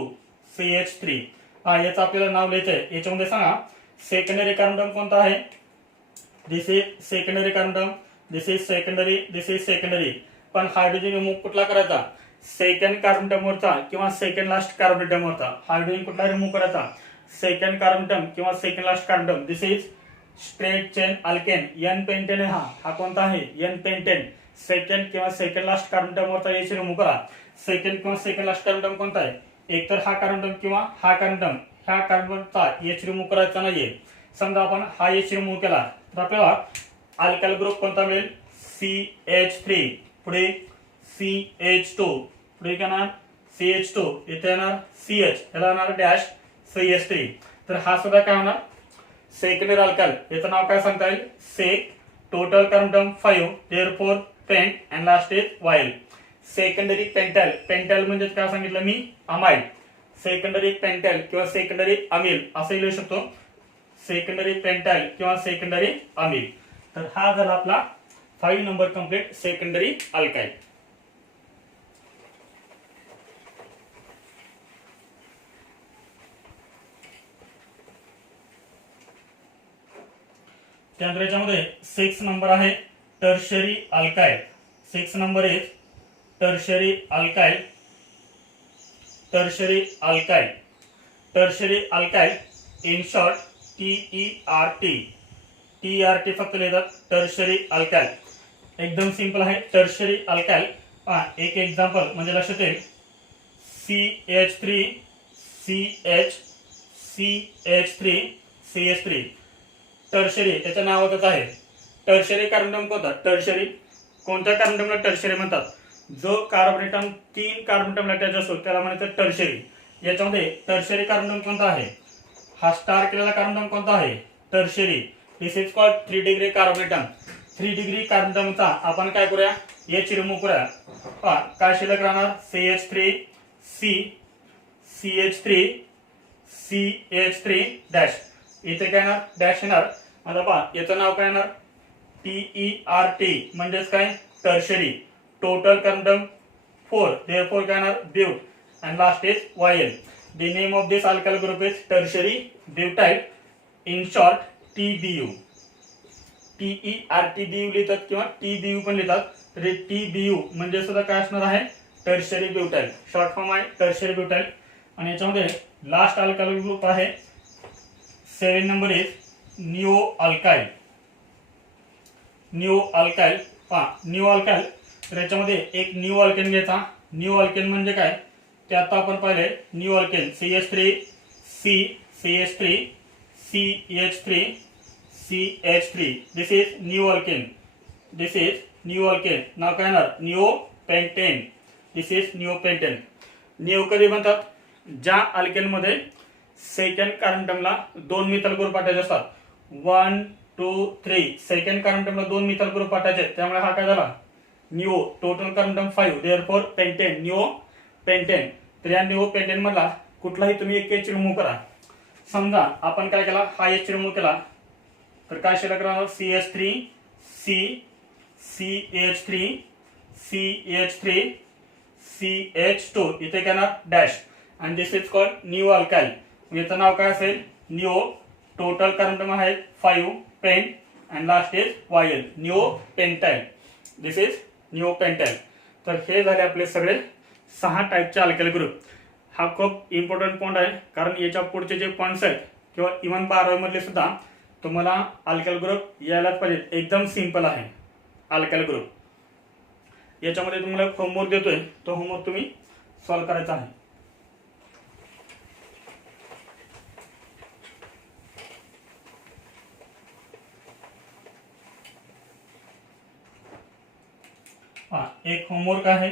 CH3. हा याचं आपल्याला नाव लिहायचंय. याच्यामध्ये सांगा सेकंडरी कार्बन कोणता आहे. This is secondary carbon. This is secondary. This is secondary. पण हायड्रोजन रिमूव्ह कुठला करायचा सेकंड कार्बन वरचा किंवा सेकंड लास्ट कार्बन वरचा. हायड्रोजन कुठला रिमूव्ह करायचा सेकंड कार्बन किंवा second last carbon. This is straight chain alkane. N pentane हा हा कोणता आहे N पेंटेन. सेकंड किंवा सेकंड लास्ट कार्बन वरचा H रिमूव्ह करा. सेकंड किंवा सेकंड लास्ट कार्बन कोणता आहे एकतर हा कार्बन किंवा हा कार्बन. ह्या कार्बनचा H रिमूव्ह करायचा नाहीये. समजा आपण हा H रिमूव्ह केला तर आपल्याला अल्काइल ग्रुप कोणता मिळेल CH3 पुढे CH2 पुढे काय येणार CH2 इथे येणार CH याला येणार डॅश CH3. तर हा सुद्धा काय होणार सेकंडरी अल्काइल. याचं नाव काय सांगता येईल sec. Total carbon 5. Therefore pent and last is YL. Secondary pentyl. Pentyl म्हणजे काय सांगितलं मी अमाइड. सेकंडरी पेंटाइल किंवा सेकंडरी अमील असं लिहू शकतो. सेकंडरी पेंटाइल किंवा सेकंडरी अमील. तर हा झाला आपला 5 नंबर कंप्लीट सेकंडरी अल्काइल. त्यानंतर याच्यामध्ये 6 नंबर आहे tertiary alkyl. 6 number is tertiary alkyl. Tertiary alkyl. Tertiary alkyl in short TERT. TERT फक्त लिहितात टर्शरी अल्काइल. एकदम सिंपल आहे टर्शरी अल्काइल. एक एक्झाम्पल म्हणजे लक्षात येईल CH3 CH3 CH3. टर्शरी त्याच्या नावातच आहे. टर्शरी कार्बोनेटम कोणता? टर्शरी कोणत्या कार्बोनेटमला टर्शरी म्हणतात? जो कार्बोनेटम 3 कार्बोनेटमला अटॅच असतो त्याला म्हणायचं टर्शरी. याच्यामध्ये टर्शरी कार्बोनेटम कोणता आहे? हा स्टार केलेला कार्बोनेटम कोणता आहे? टर्शरी. दिस इज कॉल्ड 3 डिग्री कार्बोनेटम. 3 डिग्री कार्बोनेटमचा आपण काय करूया? H रिमूव्ह करूया. काय शिल्लक राहणार? CH3 C CH3 CH3 dash. इथे काय येणार? डॅश येणार. आता पहा याचं नाव काय येणार? TERT म्हणजेच काय? टर्शरी. टोटल कार्बोनेटम 4. therefore काय येणार? ब्यूट. and last is YL. The name of this alkyl group is tertiary butyl, in short TBU. TERT BU लिहितात किंवा TBU पण लिहितात. तरी TBU म्हणजे सुद्धा काय असणार आहे? Tertiary butyl. शॉर्ट फॉर्म आहे टर्शरी ब्युटाइल. आणि याच्यामध्ये लास्ट अल्काइल ग्रुप आहे 7 number is neo alkyl. Neo alkyl. Neo alkyl. तर याच्यामध्ये एक निओ अल्केन घ्यायचा. निओ अल्केन म्हणजे काय ते आता आपण पाहिले. Neo alkane CH3 C CH3 CH3 CH3. This is neo alkane. This is neo alkane. नाव काय येणार? Neo pentane. This is neo pentane. Neo कधी म्हणतात? ज्या अल्केन मध्ये सेकंड कार्बोनेटमला 2 मिथाइल ग्रुप अटॅच असतात. 1 2 3. सेकंड कार्बोनेटमला 2 मिथाइल ग्रुप अटॅच आहेत त्यामुळे हा काय झाला? Neo. Total carbon atom 5. therefore pentane. Neo pentane. तर या निओ पेंटेन मधला कुठलाही तुम्ही एक H रिमूव्ह करा. समजा आपण काय केला? हा H रिमूव्ह केला तर काय शिल्लक राहणार? CH3 C CH3 CH3 CH2. इथे काय येणार? डॅश. आणि this is called neo alkyl. याचं नाव काय असेल? निओ. टोटल कार्बोनेटम आहे 5. Pent. And last is YL. Neo pentyl. This is neo pentyl. तर हे झाले आपले सगळे 6 टाईपचे अल्काइल ग्रुप. हा खूप इम्पॉर्टंट पॉइंट आहे कारण याच्या पुढचे जे पॉइंट्स आहेत किंवा इव्हन 12वी मधले सुद्धा तुम्हाला अल्काइल ग्रुप यायलाच पाहिजे. एकदम सिंपल आहे अल्काइल ग्रुप. याच्यामध्ये तुम्हाला होमवर्क देतोय तो होमवर्क तुम्ही सॉल्व्ह करायचा आहे. एक होमवर्क आहे.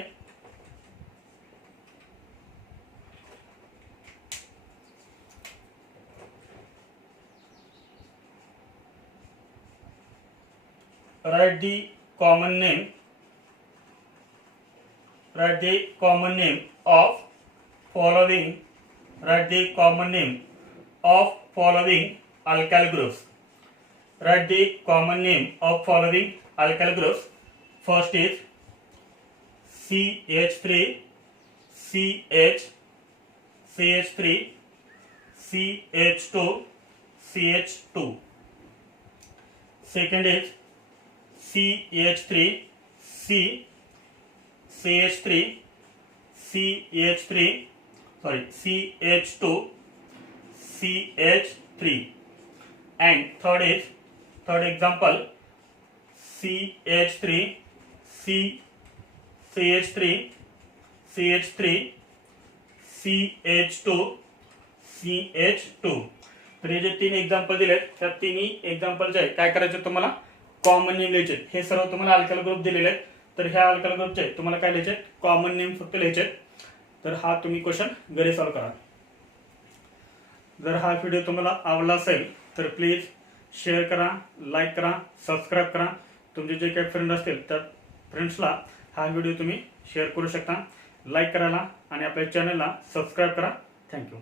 write the common name. Write the common name of following. Write the common name of following alkyl groups. Write the common name of following alkyl groups. First is CH3 CH CH3 CH2 CH2. Second is CH3 C CH3 CH3 CH2 CH3. And third example CH3 C CH3 CH3 CH2 CH2. तर हे जे 3 example दिलेत त्या तिन्ही एक्झाम्पलचे काय करायचे तुम्हाला? Common name लिहायचे. हे सर्व तुम्हाला अल्काइल ग्रुप दिलेले आहेत. तर ह्या अल्काइल ग्रुपचे तुम्हाला काय लिहायचे? कॉमन नेम फक्त लिहायचे. तर हा तुम्ही क्वेश्चन घरी सॉल्व्ह करा. जर हा व्हिडिओ तुम्हाला आवडला असेल तर प्लीज शेअर करा, लाईक करा, सबस्क्राईब करा. तुमचे जे काही फ्रेंड असतील त्या फ्रेंड्सला हा व्हिडिओ तुम्ही शेअर करू शकता. लाईक करायला आणि आपल्या चॅनलला सबस्क्राईब करा. थँक्यू.